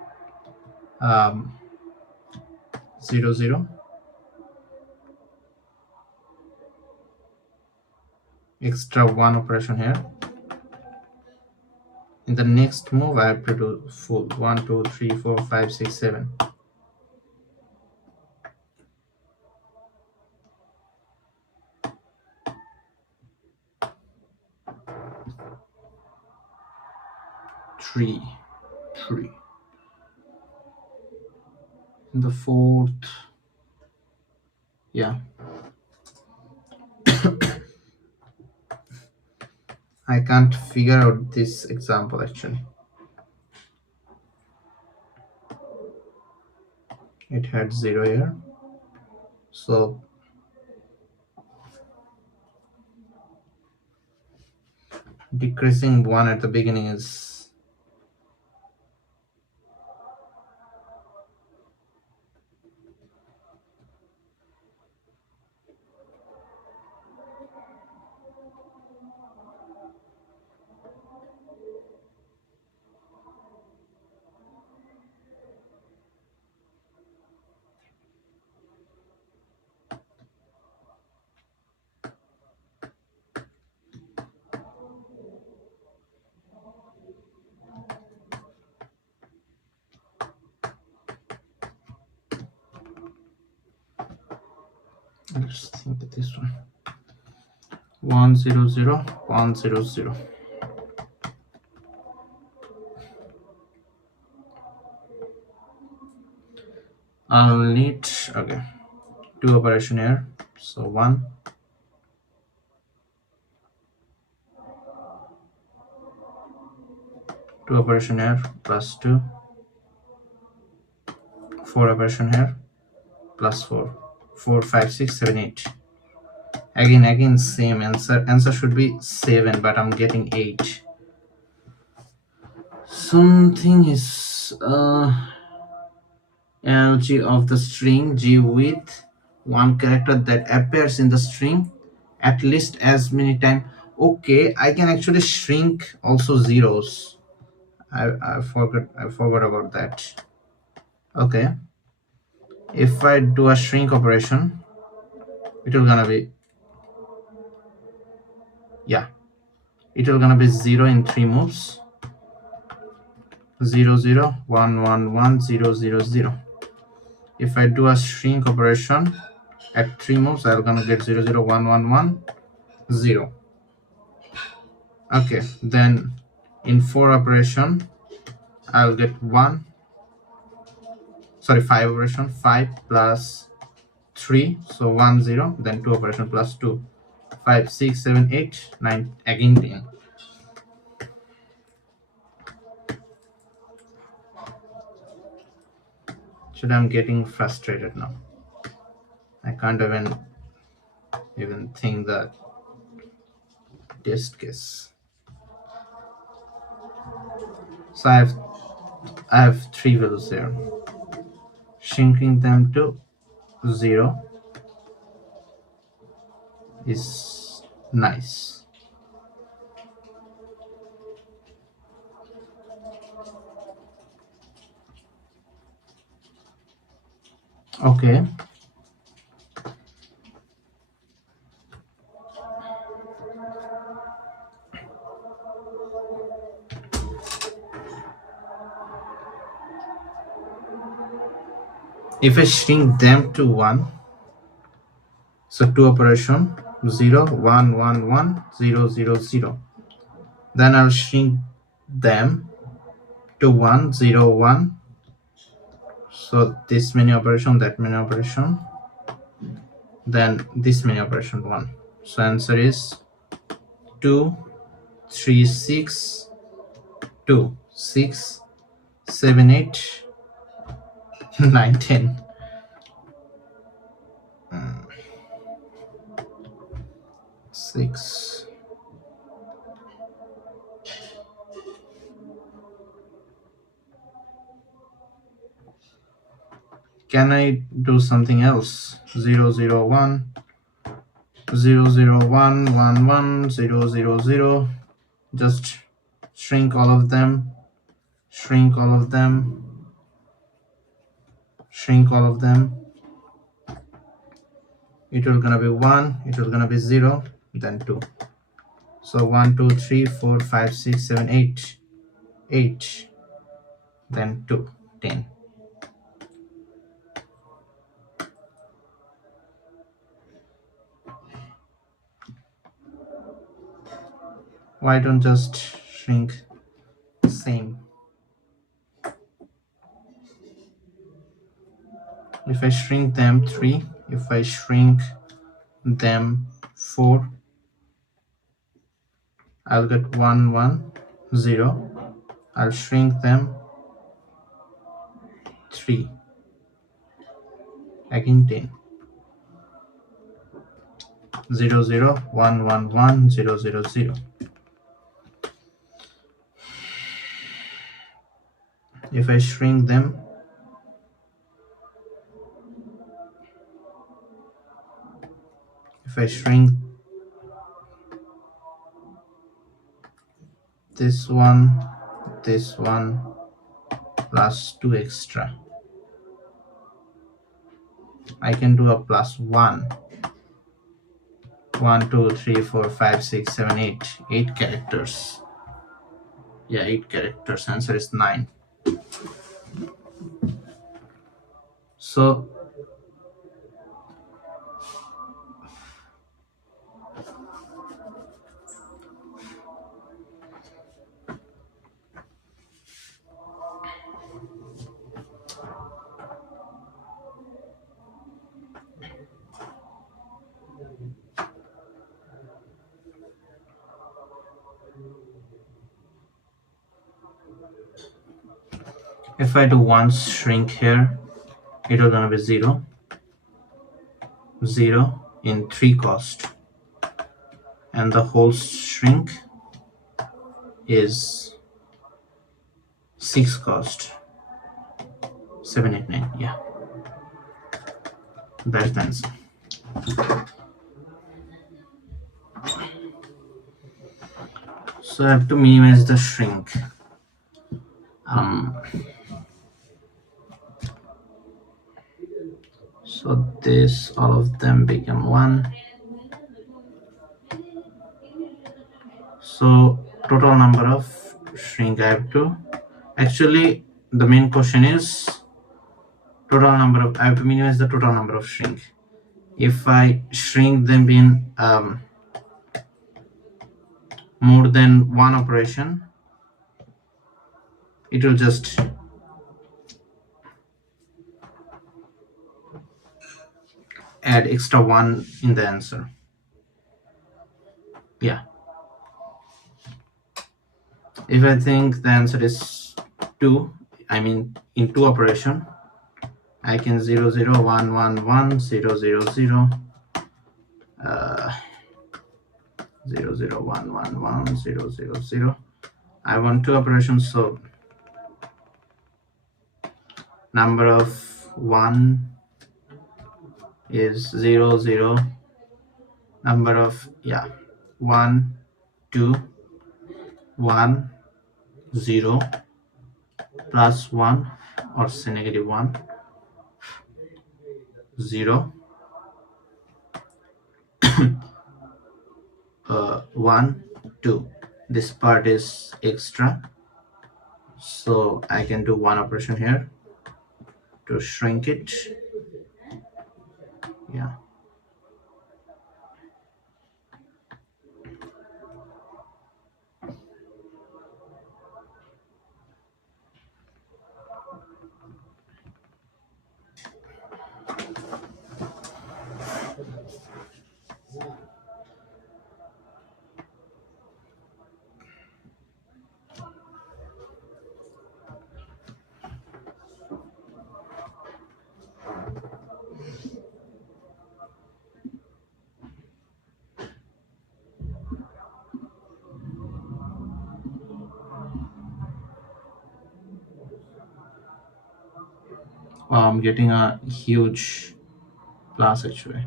0 0, extra 1 operation here. In the next move I have to do full 1 2 3 4 5 6 7. 3 3. In the fourth, yeah, I can't figure out this example actually. It had 0 here, so decreasing 1 at the beginning is, let's think of this one, 1 0 0 1 0 0. I'll need, okay, 2 operation here, so 1 2 operation here plus 2, 4 operation here plus 4 4 5 6 7 8. Again same answer should be 7, but I'm getting 8. Something is energy of the string G with one character that appears in the string at least as many times. Okay, I can actually shrink also zeros. I forgot about that. Okay, if I do a shrink operation, it will gonna be, yeah, it will gonna be 0 in 3 moves, 0 0 1 1 1 0 0 0. If I do a shrink operation at 3 moves, I'm gonna get 0 0 1 1 1 0. Okay, then in 4 operation I'll get 5 operation, 5 plus 3, so 1 0, then 2 operation plus 2, 5 6 7 8 9, again 10. So I'm getting frustrated now. I can't even think that test case. So I have 3 values there. Shrinking them to 0 is nice. Okay. If I shrink them to 1, So 2 operation 0 1 1 1 0 0 0. Then I'll shrink them to 1 0 1. So this many operation, that many operation, then this many operation 1. So answer is 2 3 6 2 6 7 8 9 10. 6. Can I do something else? 0 0 1 0 0 1 1 1 0 0 0. Just shrink all of them, shrink all of them, shrink all of them. It will gonna be 1, it will gonna be 0, then 2. So 1 2 3 4 5 6 7 8 8, then 2 10. Why don't just shrink the same? If I shrink them 3, if I shrink them 4, I'll get 1 1 0. I'll shrink them 3, again 10. 0 0 1 1 1 0 0 0. If I shrink them, if I shrink this one plus 2 extra, I can do a plus 1 1 2 3 4 5 6 7 8 8 characters. Yeah, 8 characters. Answer is 9. So if I do one shrink here, it will gonna be 0 0 in 3 cost, and the whole shrink is 6 cost. 7 8 9. Yeah, that's the answer. So I have to minimize the shrink. So this, all of them become 1. So total number of shrink I have to, actually the main question is total number of, I have to minimize the total number of shrink. If I shrink them in more than one operation, it will just add extra 1 in the answer. Yeah, if I think the answer is 2, I mean in 2 operation, I can 0 0 1 1 1 0 0 0 0 0 1 1 1 0 0 0. I want 2 operations, so number of 1 is 0 0, number of 1 2 1 0 plus 1, or say negative 1 0 1 2. This part is extra, so I can do 1 operation here to shrink it. Yeah, Wow, I'm getting a huge plus actually.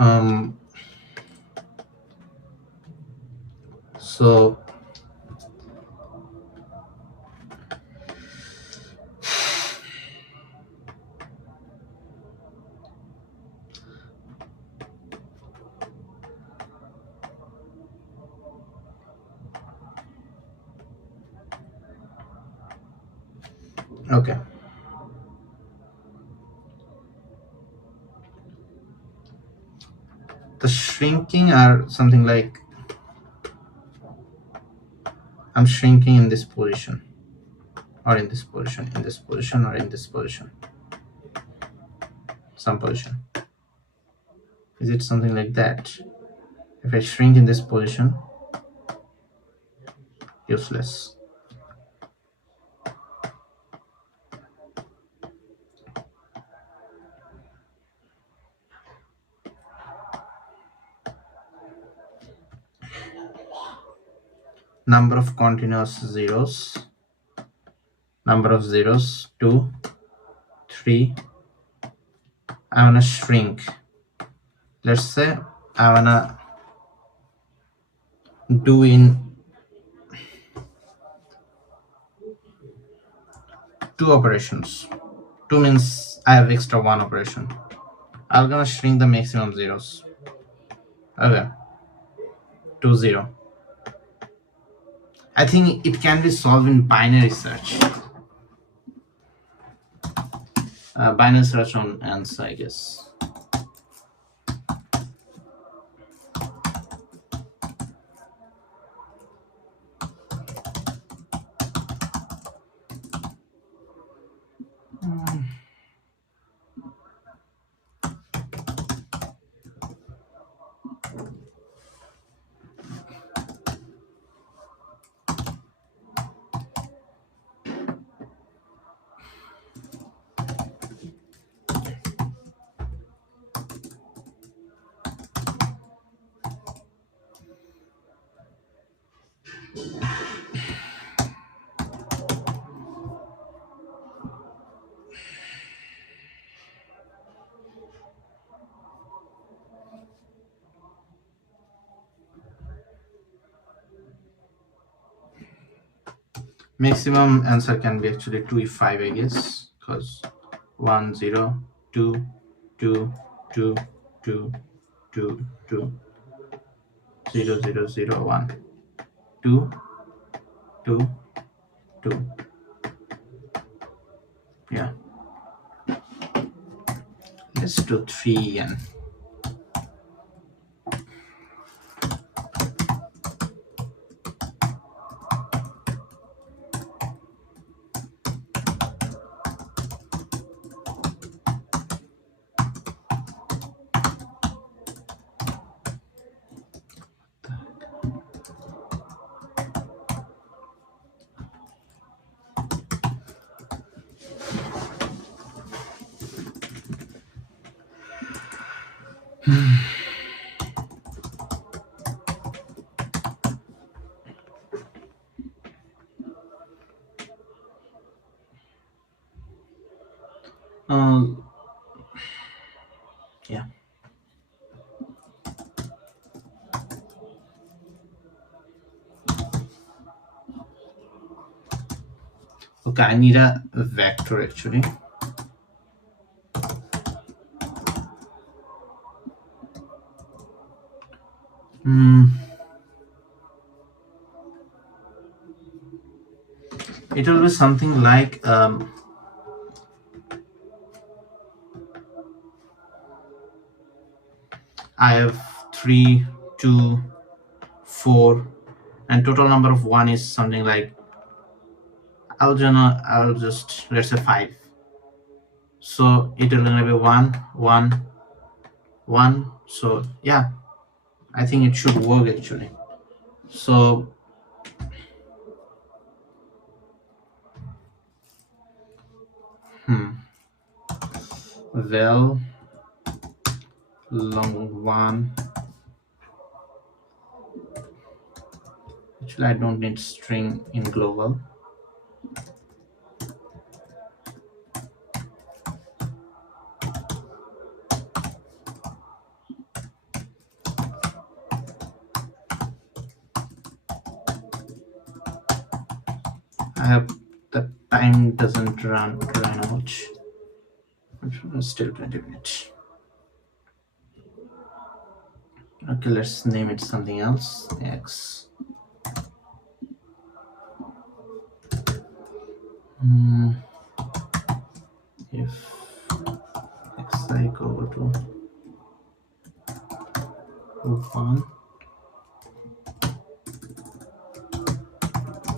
Um, so okay, the shrinking are something like I'm shrinking in this position, or in this position, in this position, or in this position, some position. Is it something like that? If I shrink in this position, useless. Number of continuous zeros, number of zeros, 2, 3. I wanna shrink. Let's say I wanna do in 2 operations. 2 means I have extra 1 operation. I'm gonna shrink the maximum zeros. Okay, 2, 0. I think it can be solved in binary search. Binary search on ANS, I guess. Maximum answer can be actually 2 if 5, I guess, because 1, 0, 2, 2, 2, 2, 2, 2, 0, 0, 0, 1, 2, 2, 2. Yeah, let's do 3 and yeah. Okay, I need a vector actually. It will be something like I have 3, 2, 4, and total number of 1 is something like I'll just let's say 5. So it will gonna be 1, 1, 1. So yeah, I think it should work actually. So well, long 1. Actually, I don't need string in global. I hope the time doesn't run out. Still 20 minutes. Okay, let's name it something else. X. If xi equal to 1,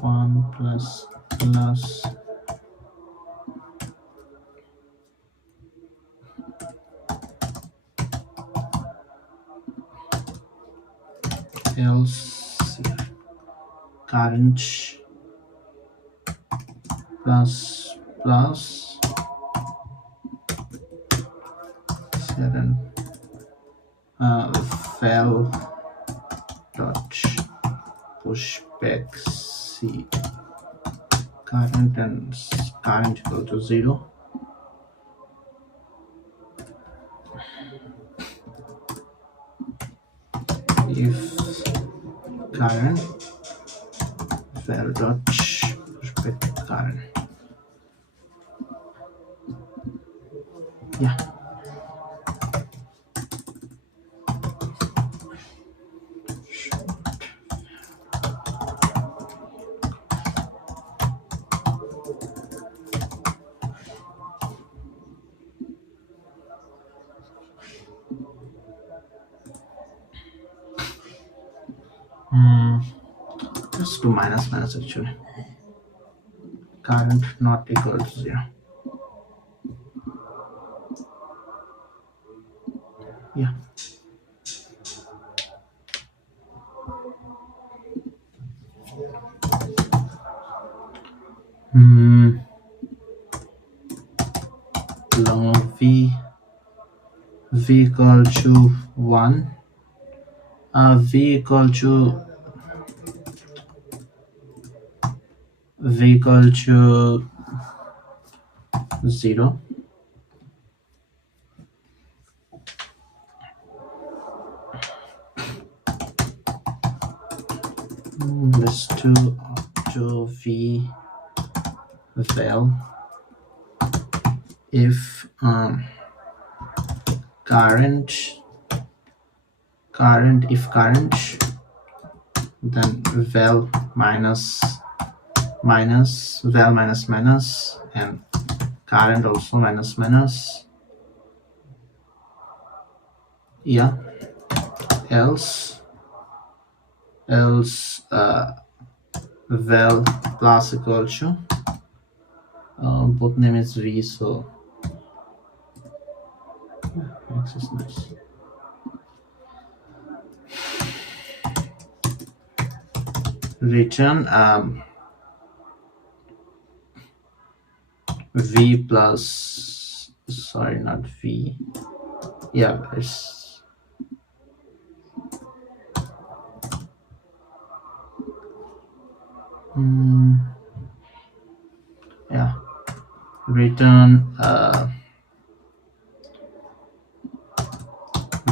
1 plus else current plus 7 val dot pushback c current and current equal to 0. If current val dot pushback current. Yeah. Let's do minus actually. Current not equal to 0. Yeah. Long v equal to 1. V equal to 0. Let's do v val if current then val minus val minus and current also minus. Yeah. Else val plus equal to both name is v, so yeah, X is nice. Return v plus, sorry, not v, yeah, it's yeah, return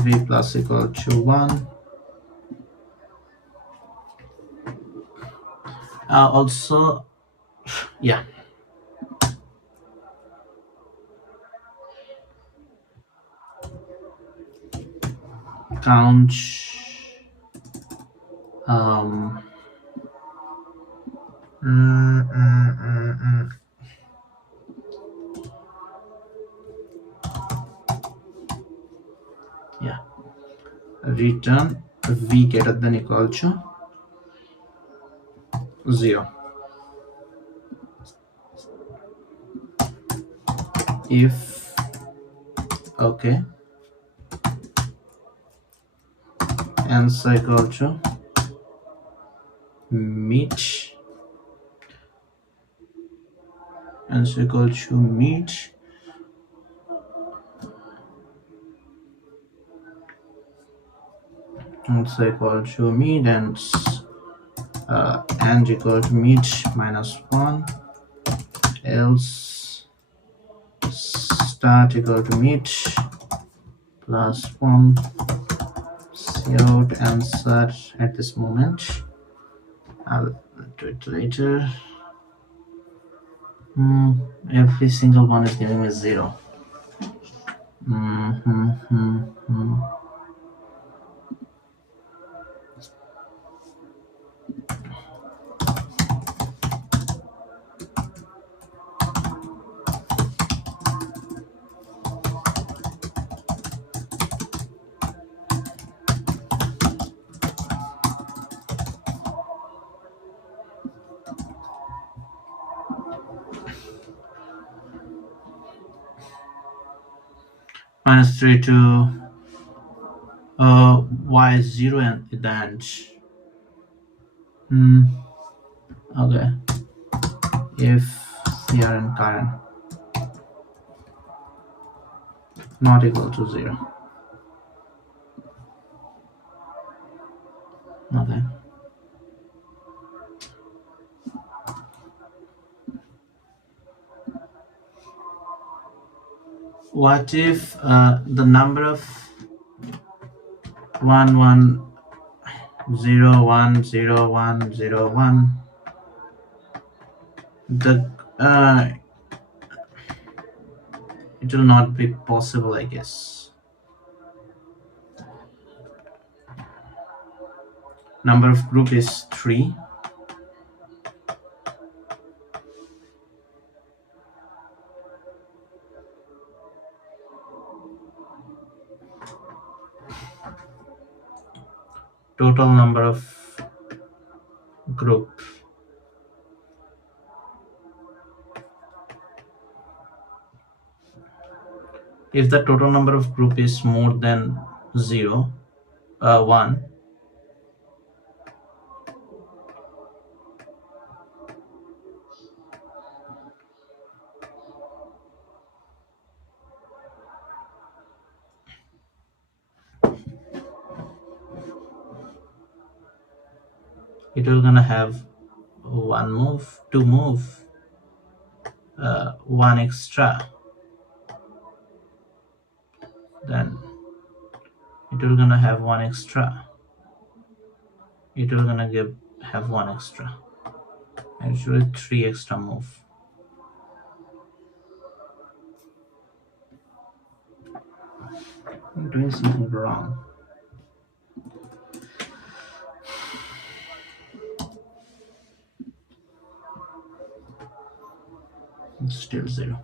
v plus equal to 1. Also, yeah, count yeah, return v greater than equal to 0 if okay answer equal to meet answer equal to meet answer equal to meet and equal to meet minus 1 else start equal to meet plus 1 cout answer at this moment. I'll do it later. Hmm, every single one is giving me 0. Hmm, hmm, hmm, hmm. Minus 3 to y 0 and at the end. Hmm, okay. If here and current not equal to 0. Okay. What if the number of 1 1 0 1 0 1 0 1, the it will not be possible, I guess. Number of group is 3. Total number of group. If the total number of group is more than 0, 1, it will gonna have one move, two move, one extra. Then it will gonna have one extra. It will gonna have one extra. Actually, 3 extra move. I'm doing something wrong. It's still 0.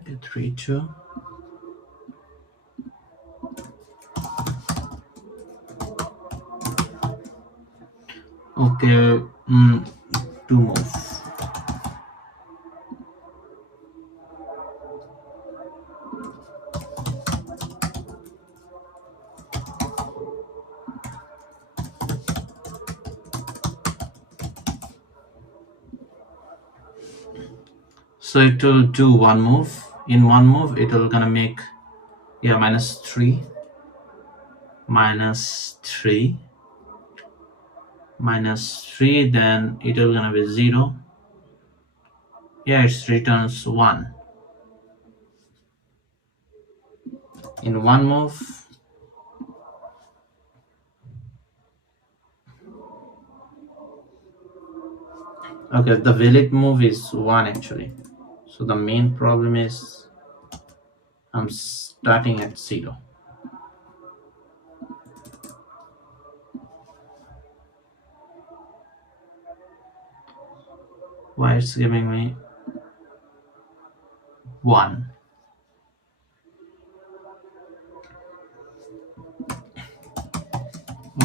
Okay, 3 2. Okay, 2 move. So it will do one move. In one move, it will gonna make minus 3, minus 3, minus 3. Then it will gonna be 0. Yeah, it returns 1 in one move. Okay, the valid move is 1 actually. So the main problem is I'm starting at 0. Why it's giving me 1?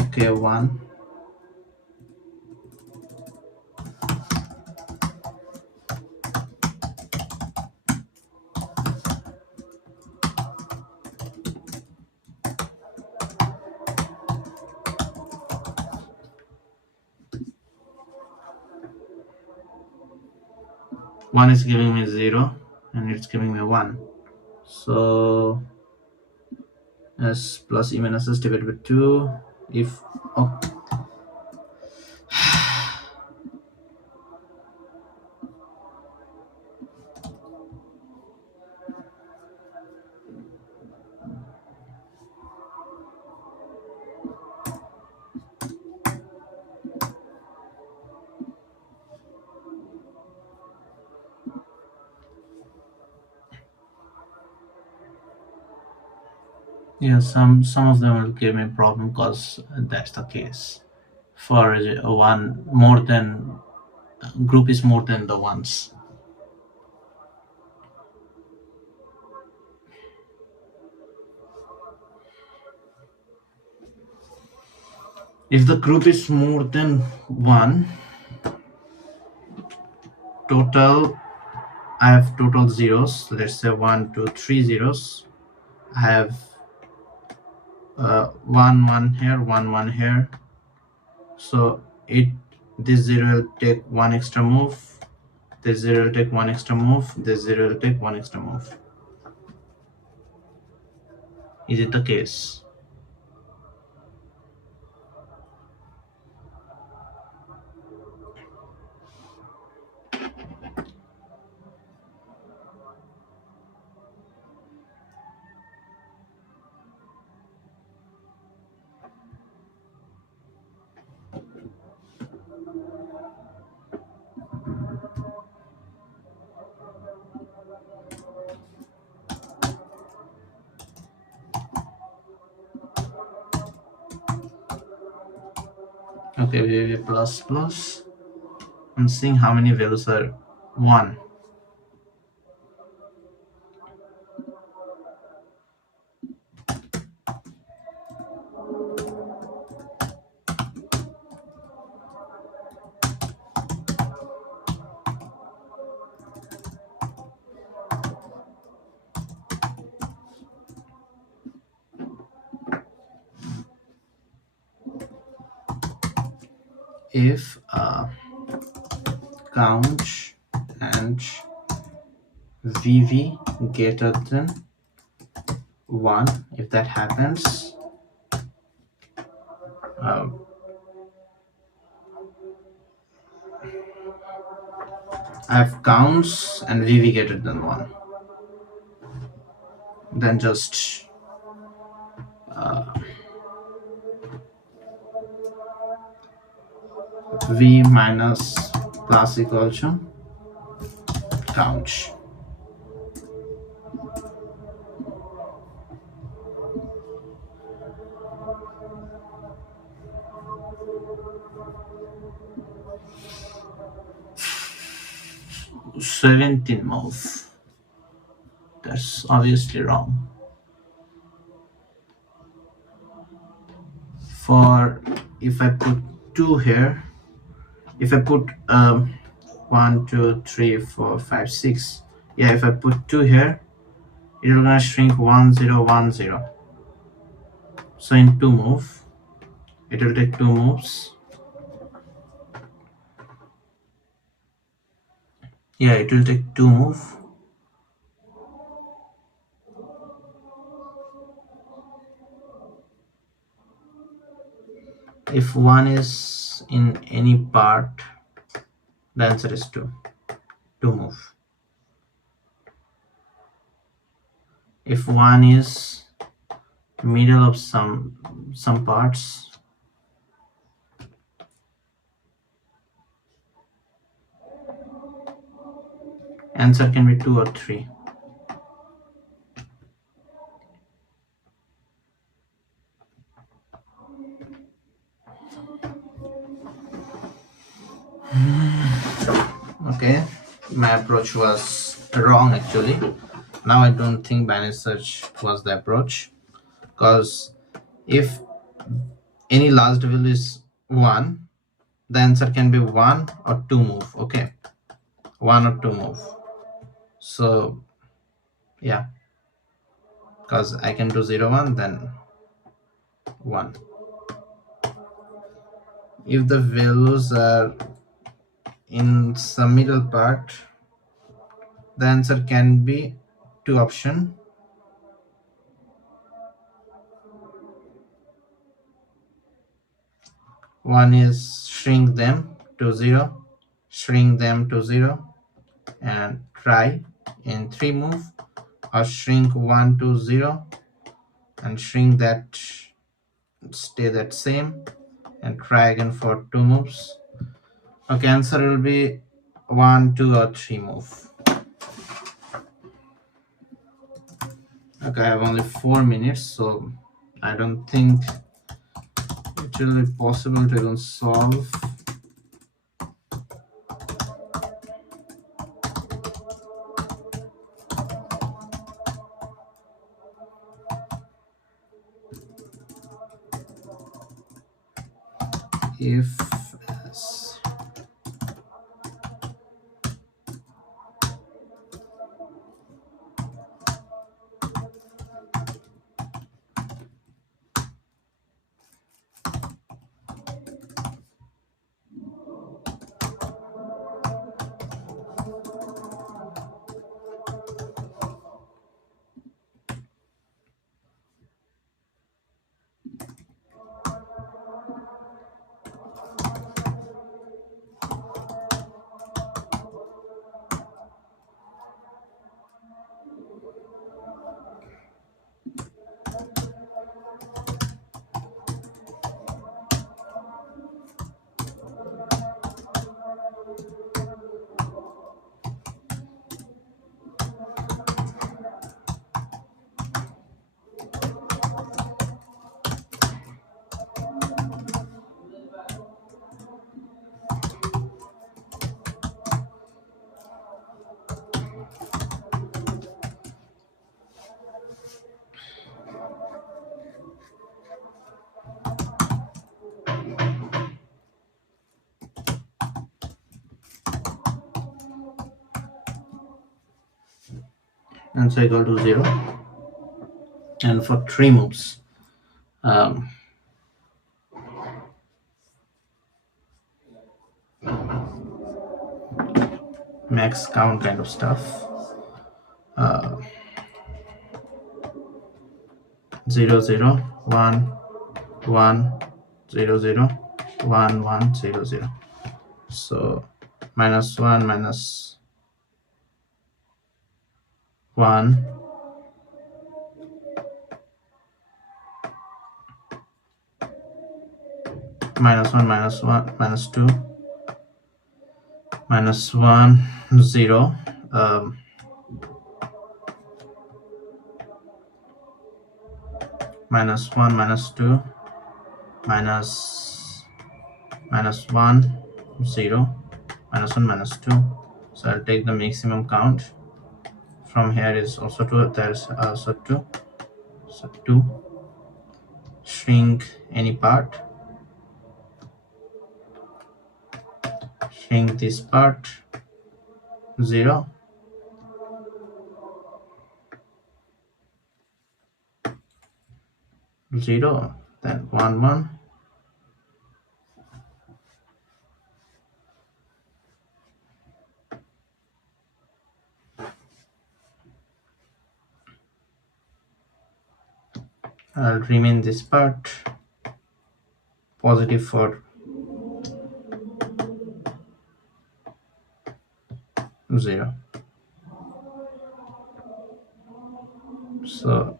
Okay, 1. One is giving me 0 and it's giving me 1. So s plus e minus s divided by 2. If Yeah, some of them will give me problem because that's the case. For one more than group is more than the ones. If the group is more than one, total I have total zeros. Let's say one, two, three zeros. I have one here, one here. So it this zero will take one extra move. This zero will take one extra move. This zero will take one extra move. Is it the case? Okay, VV plus plus. I'm seeing how many values are 1. If count and VV greater than 1, if that happens, uh, I have counts and VV greater than 1, then just V minus plus equal to count. Seventeen move. That's obviously wrong. For if I put 2 here, if I put 1, 2, 3, 4, 5, 6, yeah, if I put 2 here, it will gonna shrink 1, 0, 1, 0. So in 2 move, it will take 2 moves. Yeah, it will take 2 move. If 1 is in any part, the answer is 2. 2 move. If 1 is middle of some parts, answer can be 2 or 3. Okay, my approach was wrong actually. Now I don't think binary search was the approach, because if any last value is 1, the answer can be 1 or 2 move. Okay, 1 or 2 move. So yeah, because I can do 0, 1, then 1. If the values are in some middle part, the answer can be 2 option. One is shrink them to 0, shrink them to 0, and try in 3 move, or shrink 1 to 0 and shrink that, stay that same, and try again for 2 moves. Okay, answer will be 1, 2, or 3 move. Okay, I have only 4 minutes, so I don't think it will be possible to even solve. If s. Answer equal to 0. And for 3 moves, um, max count kind of stuff. 0 0 1 1 0 0 1 1 0 0. So -1 -1 -1 -1 -2 -1 0 -1 -2 -1 0 -1 -2. So I'll take the maximum count. From here is also 2, there's also 2. So 2. Shrink any part. Shrink this part. 0. 0. Then 1 1. I'll remain this part positive for 0. So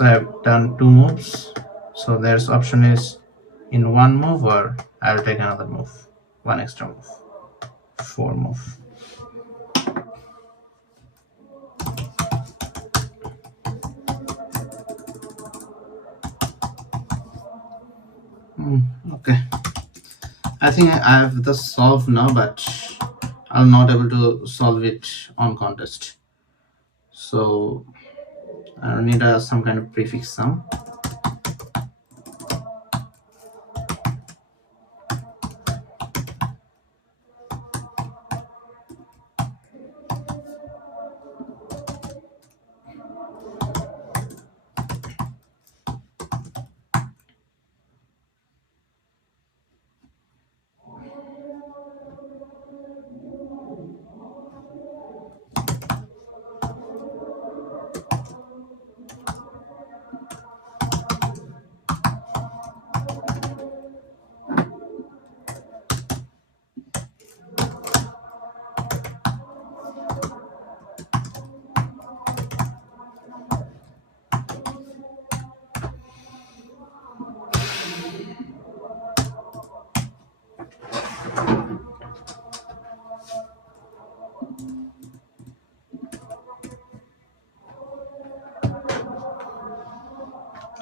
I've done 2 moves. So there's option is in 1 move, or I'll take another move, 1 extra move, 4 move. Okay, I think I have the solve now, but I'm not able to solve it on contest. So I need some kind of prefix sum.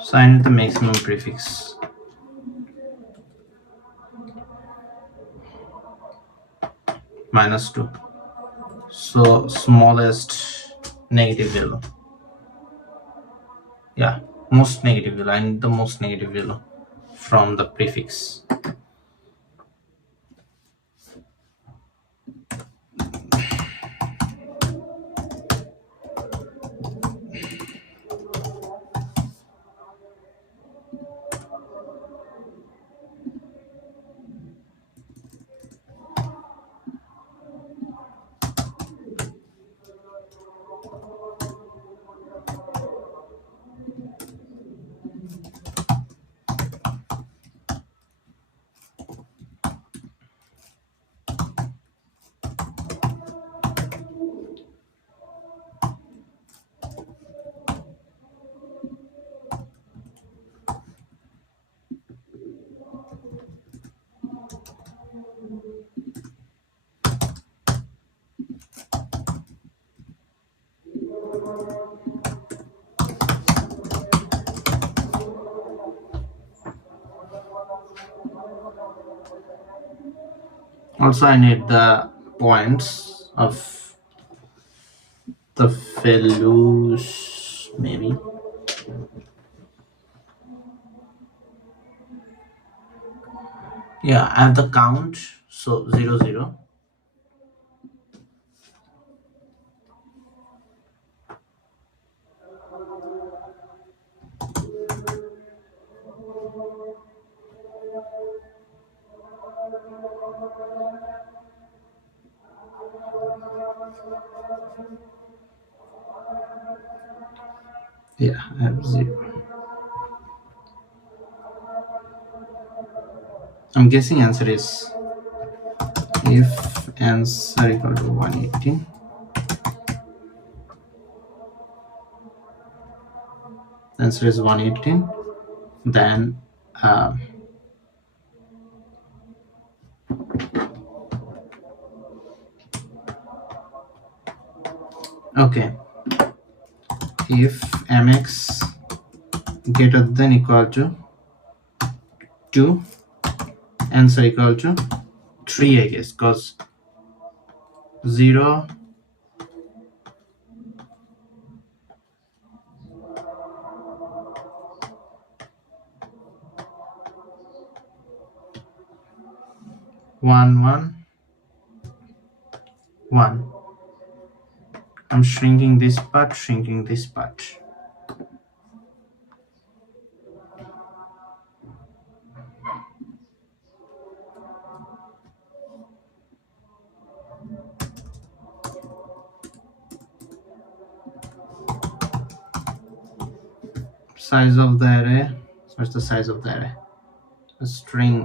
So I need the maximum prefix. -2. So smallest negative value. Yeah, most negative value. I need the most negative value from the prefix. Also, I need the points of the values, maybe. Yeah, I have the count. So 0, 0. Yeah, I have 0. I'm guessing answer is, if answer equal to 118, answer is 118, then okay, if mx greater than equal to 2, answer equal to 3, I guess, because 0, 1, 1, 1. I'm shrinking this part, shrinking this part. Size of the array. What's the size of the array? A string